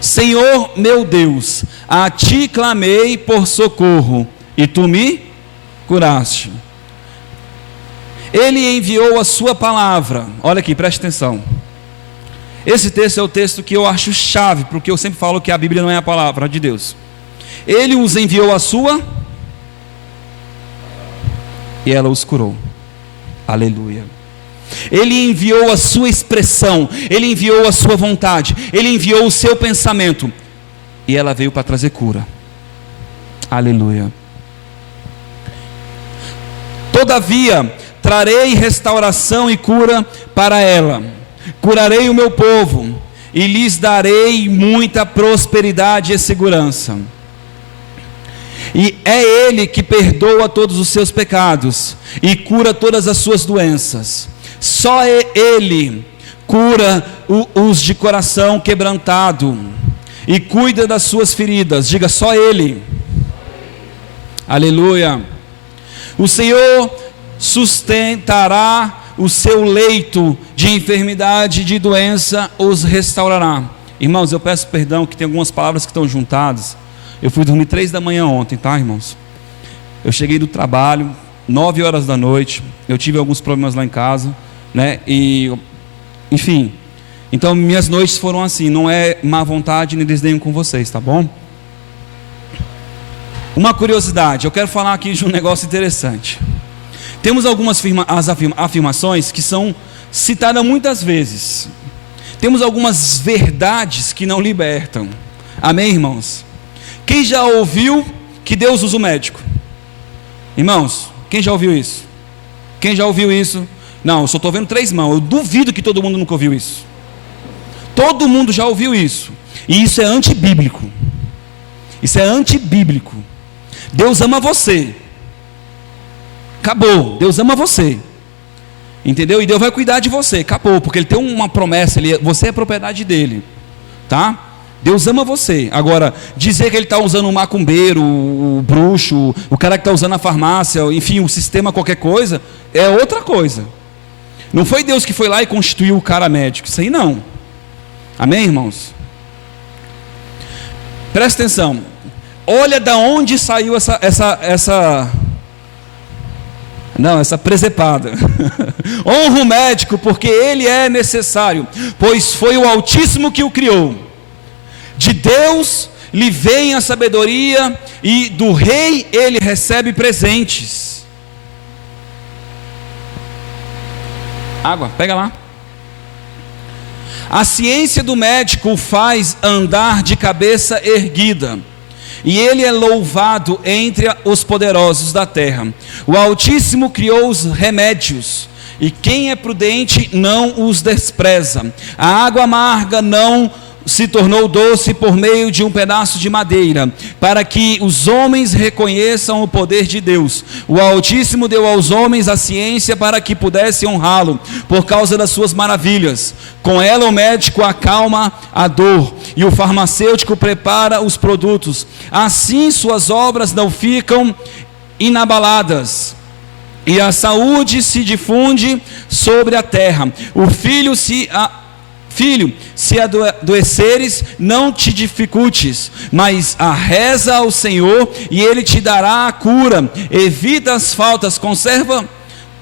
Senhor meu Deus, a ti clamei por socorro, e tu me curaste. Ele enviou a sua palavra. Olha aqui, preste atenção. Esse texto é o texto que eu acho chave, porque eu sempre falo que a Bíblia não é a palavra de Deus. Ele os enviou a sua, e ela os curou. Aleluia. Ele enviou a sua expressão, Ele enviou a sua vontade, Ele enviou o seu pensamento, e ela veio para trazer cura. Aleluia. Todavia, trarei restauração e cura para ela. Curarei o meu povo, e lhes darei muita prosperidade e segurança. E é Ele que perdoa todos os seus pecados, e cura todas as suas doenças. Só Ele cura os de coração quebrantado, e cuida das suas feridas. Diga, só Ele. Aleluia. O Senhor sustentará o seu leito de enfermidade e de doença, os restaurará. Irmãos, eu peço perdão que tem algumas palavras que estão juntadas. Eu fui dormir 3 da manhã ontem, tá, irmãos? Eu cheguei do trabalho 9 horas da noite. Eu tive alguns problemas lá em casa, né? E, enfim, então minhas noites foram assim. Não é má vontade nem desdenho com vocês, tá bom? Uma curiosidade, eu quero falar aqui de um negócio interessante. Temos algumas afirmações que são citadas muitas vezes. Temos algumas verdades que não libertam. Amém, irmãos? Quem já ouviu que Deus usa o médico? Irmãos, quem já ouviu isso? Quem já ouviu isso? Não, eu só estou vendo 3 mãos. Eu duvido que todo mundo nunca ouviu isso. Todo mundo já ouviu isso. E isso é antibíblico. Isso é antibíblico. Deus ama você. Acabou, Deus ama você, entendeu? E Deus vai cuidar de você, acabou, porque Ele tem uma promessa, você é propriedade dEle, tá? Deus ama você. Agora, dizer que Ele está usando o macumbeiro, o bruxo, o cara que está usando a farmácia, enfim, o sistema qualquer coisa, é outra coisa. Não foi Deus que foi lá e constituiu o cara médico. Isso aí não. Amém, irmãos? Presta atenção. Olha da onde saiu essa presepada. Honra o médico, porque ele é necessário, pois foi o Altíssimo que o criou. De Deus lhe vem a sabedoria, e do rei ele recebe presentes. Água, pega lá. A ciência do médico o faz andar de cabeça erguida, e ele é louvado entre os poderosos da terra. O Altíssimo criou os remédios, e quem é prudente não os despreza. A água amarga não se tornou doce por meio de um pedaço de madeira, para que os homens reconheçam o poder de Deus. O Altíssimo deu aos homens a ciência para que pudessem honrá-lo, por causa das suas maravilhas. Com ela o médico acalma a dor, e o farmacêutico prepara os produtos. Assim suas obras não ficam inabaladas, e a saúde se difunde sobre a terra. Filho, se adoeceres, não te dificultes, mas reza ao Senhor, e Ele te dará a cura. Evita as faltas, conserva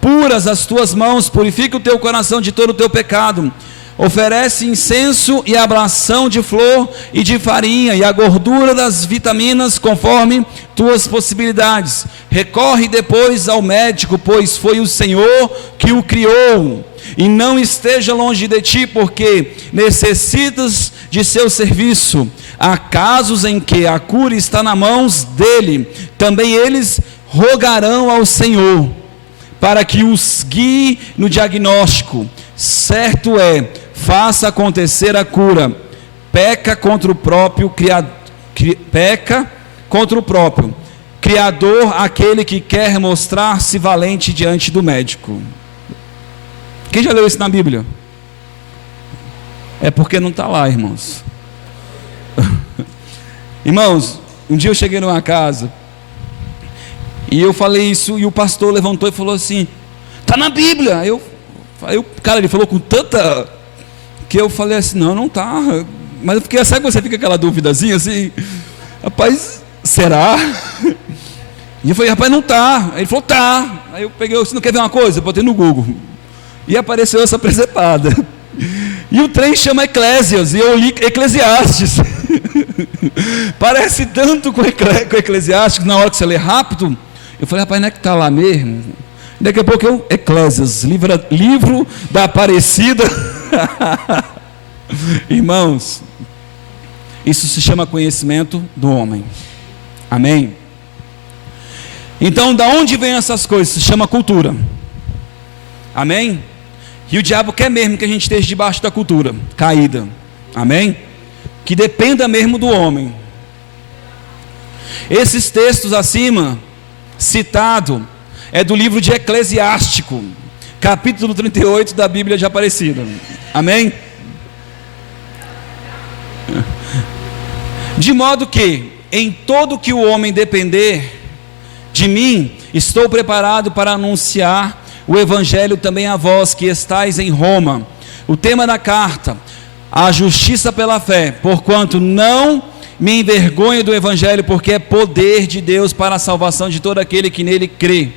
puras as tuas mãos, purifica o teu coração de todo o teu pecado. Oferece incenso e ablação de flor e de farinha, e a gordura das vitaminas conforme tuas possibilidades. Recorre depois ao médico, pois foi o Senhor que o criou. E não esteja longe de ti, porque necessitas de seu serviço. Há casos em que a cura está nas mãos dele. Também eles rogarão ao Senhor, para que os guie no diagnóstico. Certo é, faça acontecer a cura. Peca contra o próprio Criador, aquele que quer mostrar-se valente diante do médico. Quem já leu isso na Bíblia? É porque não está lá, irmãos. Irmãos, um dia eu cheguei numa casa e eu falei isso, e o pastor levantou e falou assim: está na Bíblia. Cara, ele falou com tanta, que eu falei assim: não está. Mas eu fiquei, sabe quando você fica aquela duvidazinha assim, rapaz, será? E eu falei: rapaz, não está. Ele falou: tá. Aí eu peguei: você não quer ver uma coisa? Eu botei no Google e apareceu essa presepada. E o trem chama Eclésias, e eu li Eclesiastes. Parece tanto com Eclesiastes, na hora que você lê rápido. Eu falei: rapaz, não é que está lá mesmo? Daqui a pouco Eclésias, livro da Aparecida. Irmãos, isso se chama conhecimento do homem. Amém? Então, da onde vem essas coisas? Se chama cultura. Amém? E o diabo quer mesmo que a gente esteja debaixo da cultura caída. Amém? Que dependa mesmo do homem. Esses textos acima citado é do livro de Eclesiástico, capítulo 38 da Bíblia de Aparecida. Amém? De modo que, em todo que o homem depender de mim, estou preparado para anunciar o Evangelho também a vós que estáis em Roma. O tema da carta: a justiça pela fé, porquanto não me envergonho do Evangelho, porque é poder de Deus para a salvação de todo aquele que nele crê.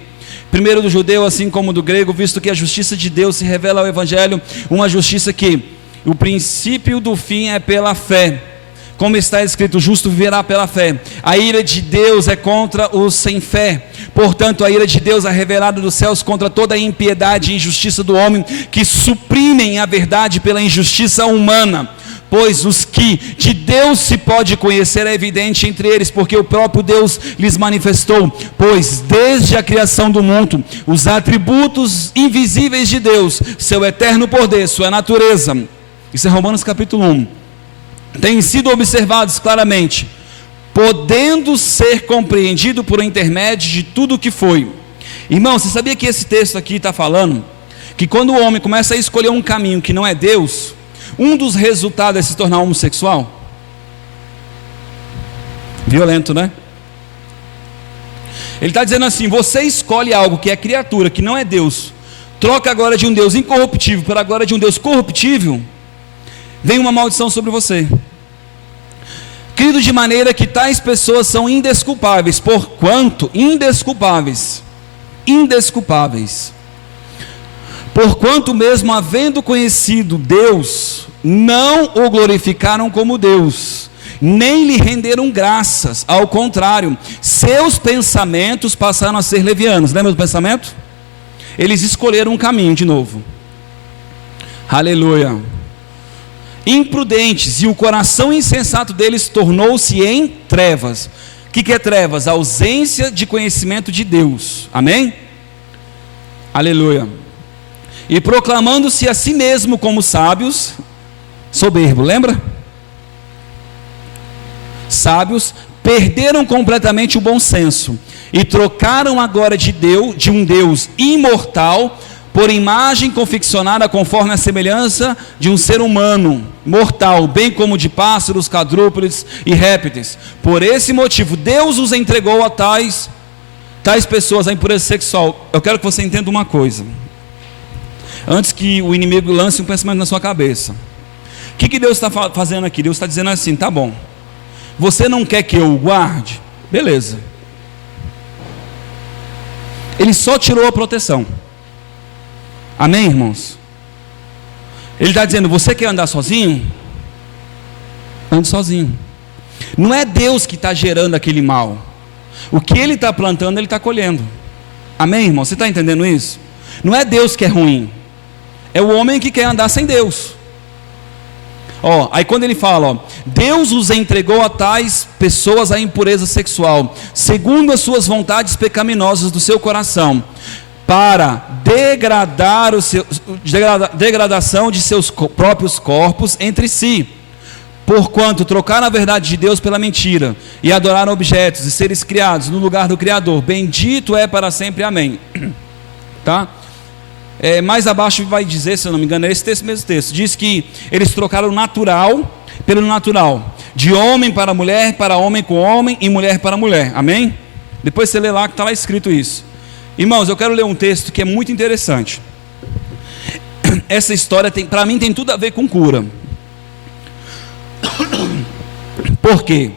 Primeiro do judeu, assim como do grego, visto que a justiça de Deus se revela ao Evangelho, uma justiça que o princípio do fim é pela fé. Como está escrito: o justo viverá pela fé. A ira de Deus é contra os sem fé. Portanto, a ira de Deus é revelada dos céus contra toda a impiedade e injustiça do homem, que suprimem a verdade pela injustiça humana. Pois os que de Deus se pode conhecer é evidente entre eles, porque o próprio Deus lhes manifestou. Pois desde a criação do mundo, os atributos invisíveis de Deus, seu eterno poder, sua natureza, isso é Romanos capítulo 1, têm sido observados claramente, podendo ser compreendido por intermédio de tudo o que foi. Irmão, você sabia que esse texto aqui está falando que quando o homem começa a escolher um caminho que não é Deus, um dos resultados é se tornar homossexual? Violento, né? Ele está dizendo assim: você escolhe algo que é criatura, que não é Deus, troca agora de um Deus incorruptível para agora de um Deus corruptível, vem uma maldição sobre você. Querido, de maneira que tais pessoas são indesculpáveis, porquanto porquanto mesmo havendo conhecido Deus, não o glorificaram como Deus, nem lhe renderam graças, ao contrário, seus pensamentos passaram a ser levianos. Lembra do pensamento? Eles escolheram um caminho de novo. Aleluia. Imprudentes, e o coração insensato deles tornou-se em trevas. O que é trevas? A ausência de conhecimento de Deus. Amém? Aleluia. E proclamando-se a si mesmo como sábios, soberbo, lembra? Sábios, perderam completamente o bom senso e trocaram agora de um Deus imortal por imagem confeccionada conforme a semelhança de um ser humano mortal, bem como de pássaros, quadrúpedes e répteis. Por esse motivo, Deus os entregou a tais pessoas à impureza sexual. Eu quero que você entenda uma coisa, antes que o inimigo lance um pensamento na sua cabeça. O que Deus está fazendo aqui? Deus está dizendo assim: tá bom, você não quer que eu o guarde? Beleza. Ele só tirou a proteção. Amém, irmãos? Ele está dizendo: você quer andar sozinho? Ande sozinho. Não é Deus que está gerando aquele mal. O que Ele está plantando, Ele está colhendo. Amém, irmão? Você está entendendo isso? Não é Deus que é ruim, é o homem que quer andar sem Deus. Aí quando ele fala, Deus os entregou a tais pessoas à impureza sexual, segundo as suas vontades pecaminosas do seu coração, para degradação de seus próprios corpos entre si, porquanto trocaram a verdade de Deus pela mentira, e adoraram objetos e seres criados no lugar do Criador. Bendito é para sempre, amém. Tá? Mais abaixo vai dizer, se eu não me engano, é esse mesmo texto, diz que eles trocaram o natural pelo natural, de homem para homem com homem, e mulher para mulher, amém? Depois você lê lá que está lá escrito isso. Irmãos, eu quero ler um texto que é muito interessante. Essa história, para mim, tem tudo a ver com cura. Por quê?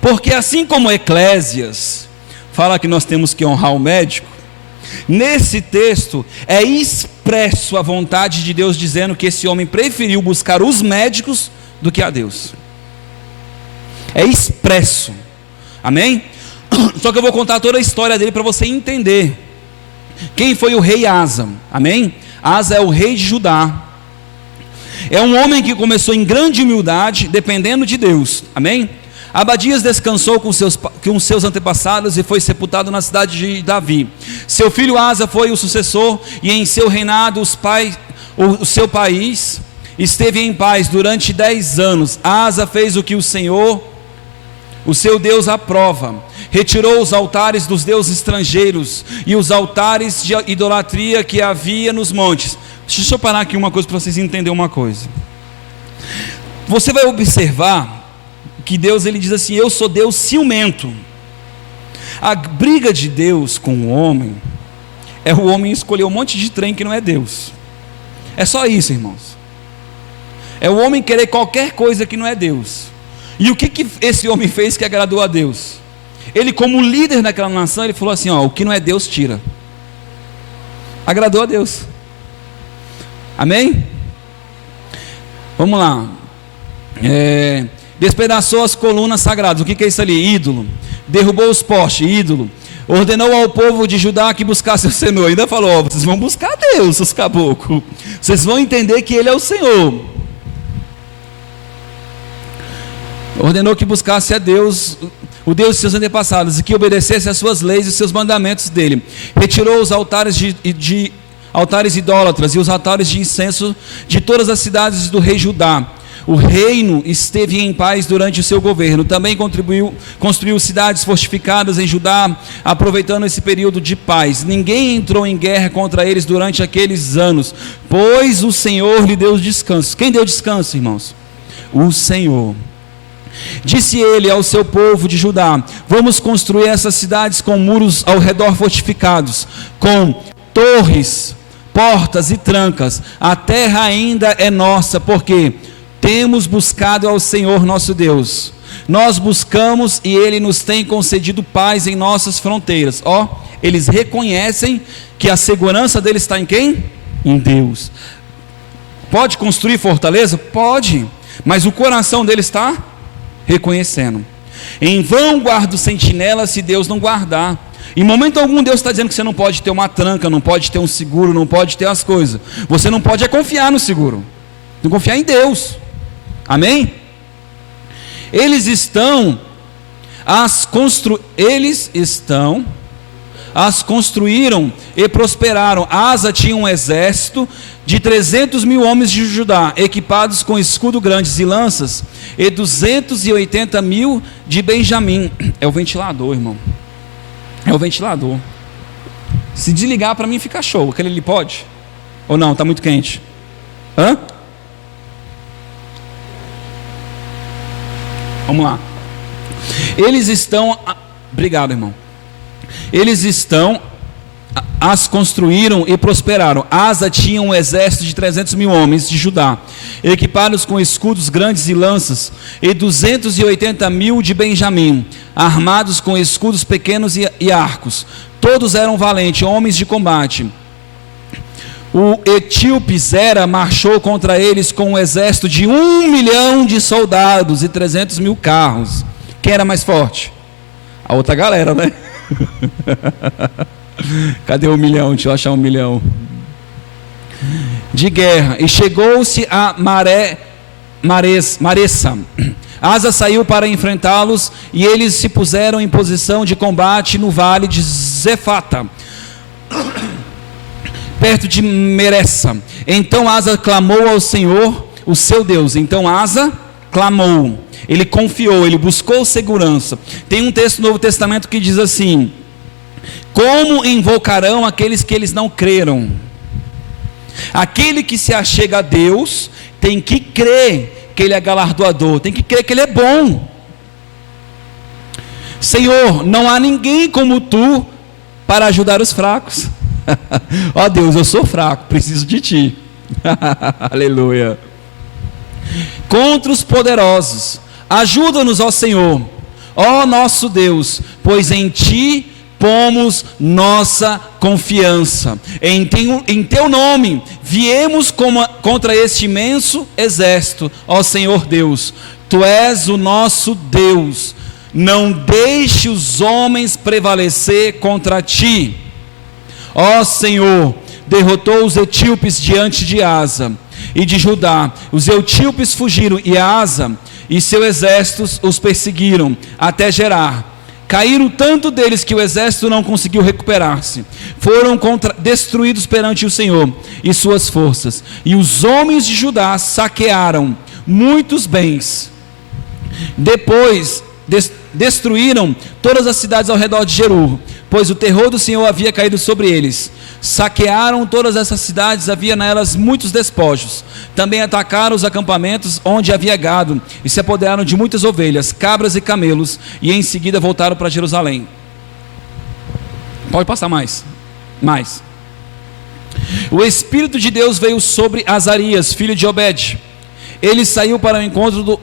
Porque assim como Eclésias fala que nós temos que honrar o médico, nesse texto é expresso a vontade de Deus, dizendo que esse homem preferiu buscar os médicos do que a Deus. É expresso, amém? Só que eu vou contar toda a história dele para você entender quem foi o rei Asa, amém? Asa é o rei de Judá. É um homem que começou em grande humildade, dependendo de Deus, amém? Abadias descansou com seus antepassados e foi sepultado na cidade de Davi. Seu filho Asa foi o sucessor, e em seu reinado o seu país esteve em paz durante 10 anos. Asa fez o que o Senhor, o seu Deus, aprova. Retirou os altares dos deuses estrangeiros e os altares de idolatria que havia nos montes. Deixa eu parar aqui uma coisa para vocês entenderem uma coisa. Você vai observar que Deus, ele diz assim: eu sou Deus ciumento. A briga de Deus com o homem é o homem escolher um monte de trem que não é Deus. É só isso, irmãos. É o homem querer qualquer coisa que não é Deus. E o que esse homem fez que agradou a Deus? Ele, como líder daquela nação, ele falou assim: o que não é Deus, tira. Agradou a Deus. Amém? Vamos lá. Despedaçou as colunas sagradas. O que é isso ali? Ídolo. Derrubou os postes, ídolo. Ordenou ao povo de Judá que buscasse o Senhor. Ainda falou: vocês vão buscar Deus, os caboclos. Vocês vão entender que Ele é o Senhor. Ordenou que buscasse a Deus, o Deus de seus antepassados, e que obedecesse às suas leis e os seus mandamentos dele. Retirou os altares altares idólatras e os altares de incenso de todas as cidades do rei Judá. O reino esteve em paz durante o seu governo. Também construiu cidades fortificadas em Judá, aproveitando esse período de paz. Ninguém entrou em guerra contra eles durante aqueles anos, pois o Senhor lhe deu descanso. Quem deu descanso, irmãos? O Senhor. Disse ele ao seu povo de Judá: vamos construir essas cidades com muros ao redor fortificados, com torres, portas e trancas. A terra ainda é nossa, porque temos buscado ao Senhor nosso Deus. Nós buscamos e Ele nos tem concedido paz em nossas fronteiras. Eles reconhecem que a segurança deles está em quem? Em Deus. Pode construir fortaleza? Pode, mas o coração deles está reconhecendo. Em vão guarda o sentinela se Deus não guardar. Em momento algum Deus está dizendo que você não pode ter uma tranca, não pode ter um seguro, não pode ter as coisas. Você não pode confiar no seguro, não confiar em Deus. Amém? Eles as construíram e prosperaram. Asa tinha um exército de 300.000 homens de Judá, equipados com escudo grandes e lanças, e 280.000 de Benjamim. É o ventilador, irmão. É o ventilador. Se desligar para mim fica show. Aquele ali pode? Ou não? Está muito quente? Hã? Vamos lá. Obrigado, irmão. As construíram e prosperaram. Asa tinha um exército de 300.000 homens de Judá, equipados com escudos grandes e lanças, e 280.000 de Benjamim, armados com escudos pequenos e arcos. Todos eram valentes, homens de combate. O etíope Zera marchou contra eles com um exército de 1 milhão de soldados e 300.000 carros. Quem era mais forte? A outra galera, né? Cadê 1 milhão? Deixa eu achar 1 milhão de guerra. E chegou-se a Maressa. Asa saiu para enfrentá-los, e eles se puseram em posição de combate no vale de Zefata, perto de Meressa. Então Asa clamou ao Senhor, o seu Deus. Então Asa clamou, ele confiou, ele buscou segurança. Tem um texto do Novo Testamento que diz assim: como invocarão aqueles que eles não creram? Aquele que se achega a Deus tem que crer que Ele é galardoador, tem que crer que Ele é bom. Senhor, não há ninguém como Tu para ajudar os fracos. Ó Deus, eu sou fraco, preciso de Ti. Aleluia. Contra os poderosos, ajuda-nos, ó Senhor, ó nosso Deus, pois em Ti pomos nossa confiança. Em Teu nome viemos contra este imenso exército, ó Senhor Deus. Tu és o nosso Deus, não deixe os homens prevalecer contra Ti. Ó Senhor, derrotou os etíopes diante de Asa e de Judá. Os etíopes fugiram, e Asa e seu exército os perseguiram até Gerar. Caíram tanto deles que o exército não conseguiu recuperar-se. Foram destruídos perante o Senhor e suas forças. E os homens de Judá saquearam muitos bens. Depois destruíram todas as cidades ao redor de Jeru, pois o terror do Senhor havia caído sobre eles. Saquearam todas essas cidades, havia nelas muitos despojos. Também atacaram os acampamentos onde havia gado, e se apoderaram de muitas ovelhas, cabras e camelos, e em seguida voltaram para Jerusalém. Pode passar mais. O Espírito de Deus veio sobre Azarias, filho de Obed. Ele saiu para o encontro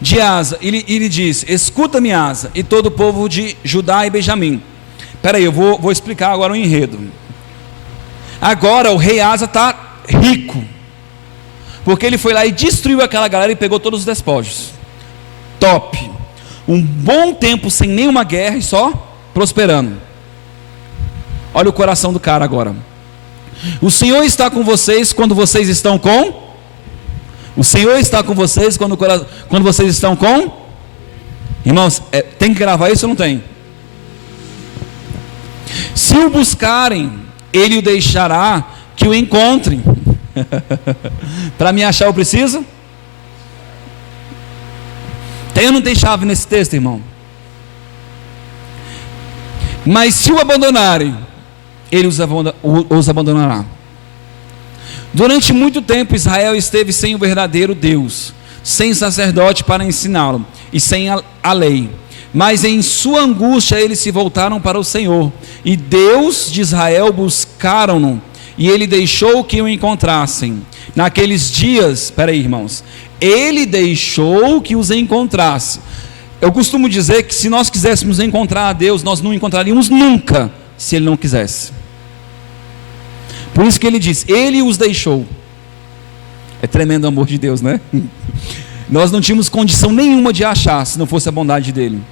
de Asa, e lhe disse: escuta-me, Asa, e todo o povo de Judá e Benjamim. Espera aí, eu vou explicar agora o enredo. Agora o rei Asa está rico, porque ele foi lá e destruiu aquela galera e pegou todos os despojos. Top. Um bom tempo sem nenhuma guerra e só prosperando. Olha o coração do cara agora. O Senhor está com vocês quando vocês estão com... O Senhor está com vocês quando vocês estão com... Irmãos, tem que gravar isso ou não tem? Se o buscarem, Ele o deixará que o encontrem. Para me achar eu preciso? Tem ou não tem chave nesse texto, irmão? Mas se o abandonarem, Ele os abandonará. Durante muito tempo Israel esteve sem o verdadeiro Deus, sem sacerdote para ensiná-lo, e sem a lei. Mas em sua angústia eles se voltaram para o Senhor, e Deus de Israel buscaram-no, e ele deixou que o encontrassem. Naqueles dias, espera aí, irmãos, ele deixou que os encontrasse. Eu costumo dizer que se nós quiséssemos encontrar a Deus, nós não encontraríamos nunca, se ele não quisesse. Por isso que ele diz, ele os deixou. É tremendo o amor de Deus, né? Nós não tínhamos condição nenhuma de achar, se não fosse a bondade dele.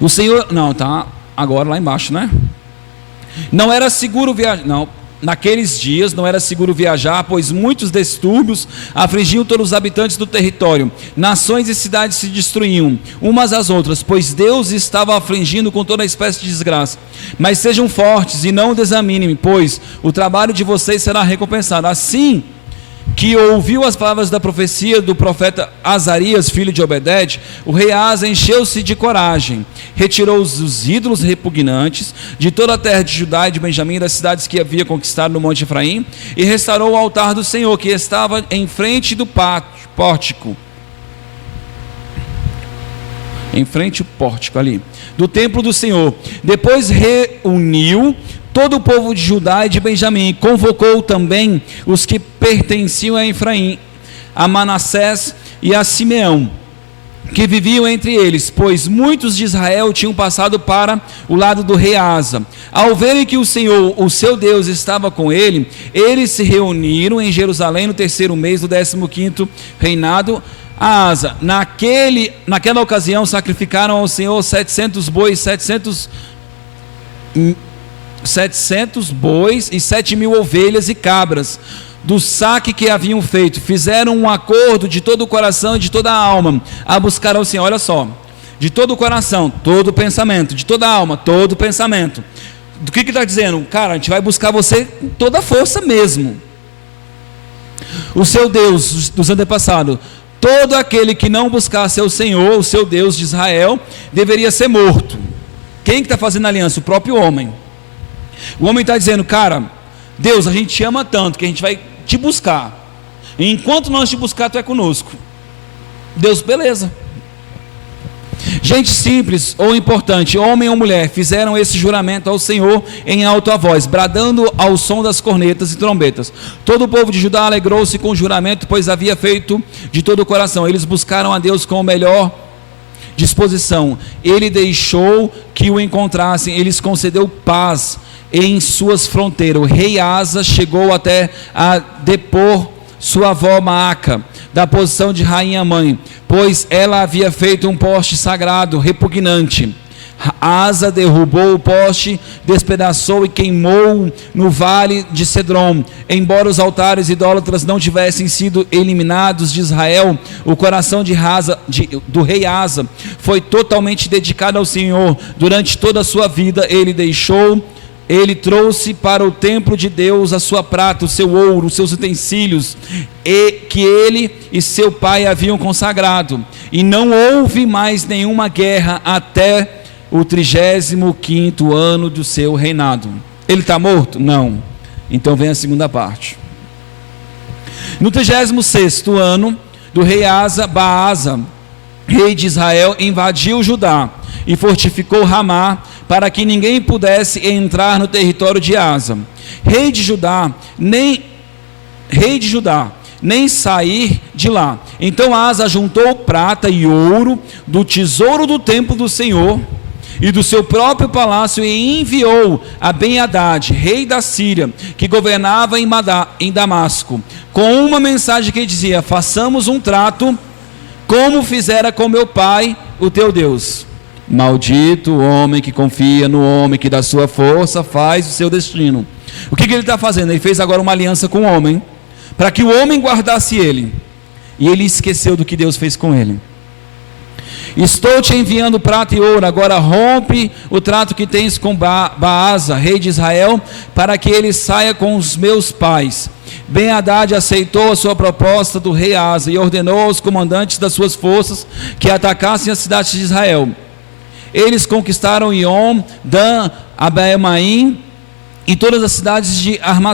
O Senhor, não, tá agora lá embaixo, né? Não era seguro viajar, não. Naqueles dias não era seguro viajar, pois muitos distúrbios afligiam todos os habitantes do território. Nações e cidades se destruíam umas às outras, pois Deus estava afligindo com toda espécie de desgraça. Mas sejam fortes e não desanimem, pois o trabalho de vocês será recompensado. Assim que ouviu as palavras da profecia do profeta Azarias, filho de Obedede, o rei Asa encheu-se de coragem, retirou os ídolos repugnantes de toda a terra de Judá e de Benjamim, das cidades que havia conquistado no monte Efraim, e restaurou o altar do Senhor, que estava em frente do pórtico, em frente ao pórtico ali, do templo do Senhor. Depois reuniu todo o povo de Judá e de Benjamim, convocou também os que pertenciam a Efraim, a Manassés e a Simeão, que viviam entre eles, pois muitos de Israel tinham passado para o lado do rei Asa. Ao verem que o Senhor, o seu Deus, estava com ele, eles se reuniram em Jerusalém no 3º mês do 15º reinado a Asa. Naquela ocasião sacrificaram ao Senhor 700 bois, 700 bois e 7.000 ovelhas e cabras, do saque que haviam feito. Fizeram um acordo de todo o coração e de toda a alma a buscar ao Senhor. Olha só, de todo o coração, todo o pensamento, de toda a alma, todo o pensamento. Do que está dizendo? Cara, a gente vai buscar você com toda a força mesmo. O seu Deus dos antepassados. Todo aquele que não buscasse o Senhor, o seu Deus de Israel, deveria ser morto. Quem que está fazendo aliança? O próprio homem. O homem está dizendo, cara, Deus, a gente te ama tanto que a gente vai te buscar. E enquanto nós te buscar, tu é conosco. Deus, beleza. Gente simples ou importante, homem ou mulher, fizeram esse juramento ao Senhor em alta voz, bradando ao som das cornetas e trombetas. Todo o povo de Judá alegrou-se com o juramento, pois havia feito de todo o coração. Eles buscaram a Deus com o melhor disposição. Ele deixou que o encontrassem, ele lhes concedeu paz em suas fronteiras. O rei Asa chegou até a depor sua avó Maaca da posição de rainha mãe, pois ela havia feito um poste sagrado repugnante. Asa derrubou o poste, despedaçou e queimou no vale de Cedron. Embora os altares idólatras não tivessem sido eliminados de Israel, o coração do rei Asa foi totalmente dedicado ao Senhor. Durante toda a sua vida ele trouxe para o templo de Deus a sua prata, o seu ouro, os seus utensílios, que ele e seu pai haviam consagrado. E não houve mais nenhuma guerra até o 35º ano do seu reinado. Ele está morto? Não. Então vem a segunda parte. No 36º ano do rei Asa, Baasa, rei de Israel, invadiu Judá e fortificou Ramá, para que ninguém pudesse entrar no território de Asa, rei de Judá, nem sair de lá. Então Asa juntou prata e ouro do tesouro do templo do Senhor e do seu próprio palácio, e enviou a Ben-Hadad, rei da Síria, que governava em Damasco, com uma mensagem que dizia: façamos um trato, como fizera com meu pai, o teu Deus. Maldito o homem que confia no homem, que da sua força faz o seu destino. O que ele está fazendo? Ele fez agora uma aliança com o homem, para que o homem guardasse ele, e ele esqueceu do que Deus fez com ele. Estou te enviando prata e ouro, agora rompe o trato que tens com Baasa, rei de Israel, para que ele saia com os meus pais. Ben-Hadad aceitou a sua proposta do rei Asa e ordenou aos comandantes das suas forças que atacassem as cidades de Israel. Eles conquistaram Iom, Dan, Abel-Maim e todas as cidades de armação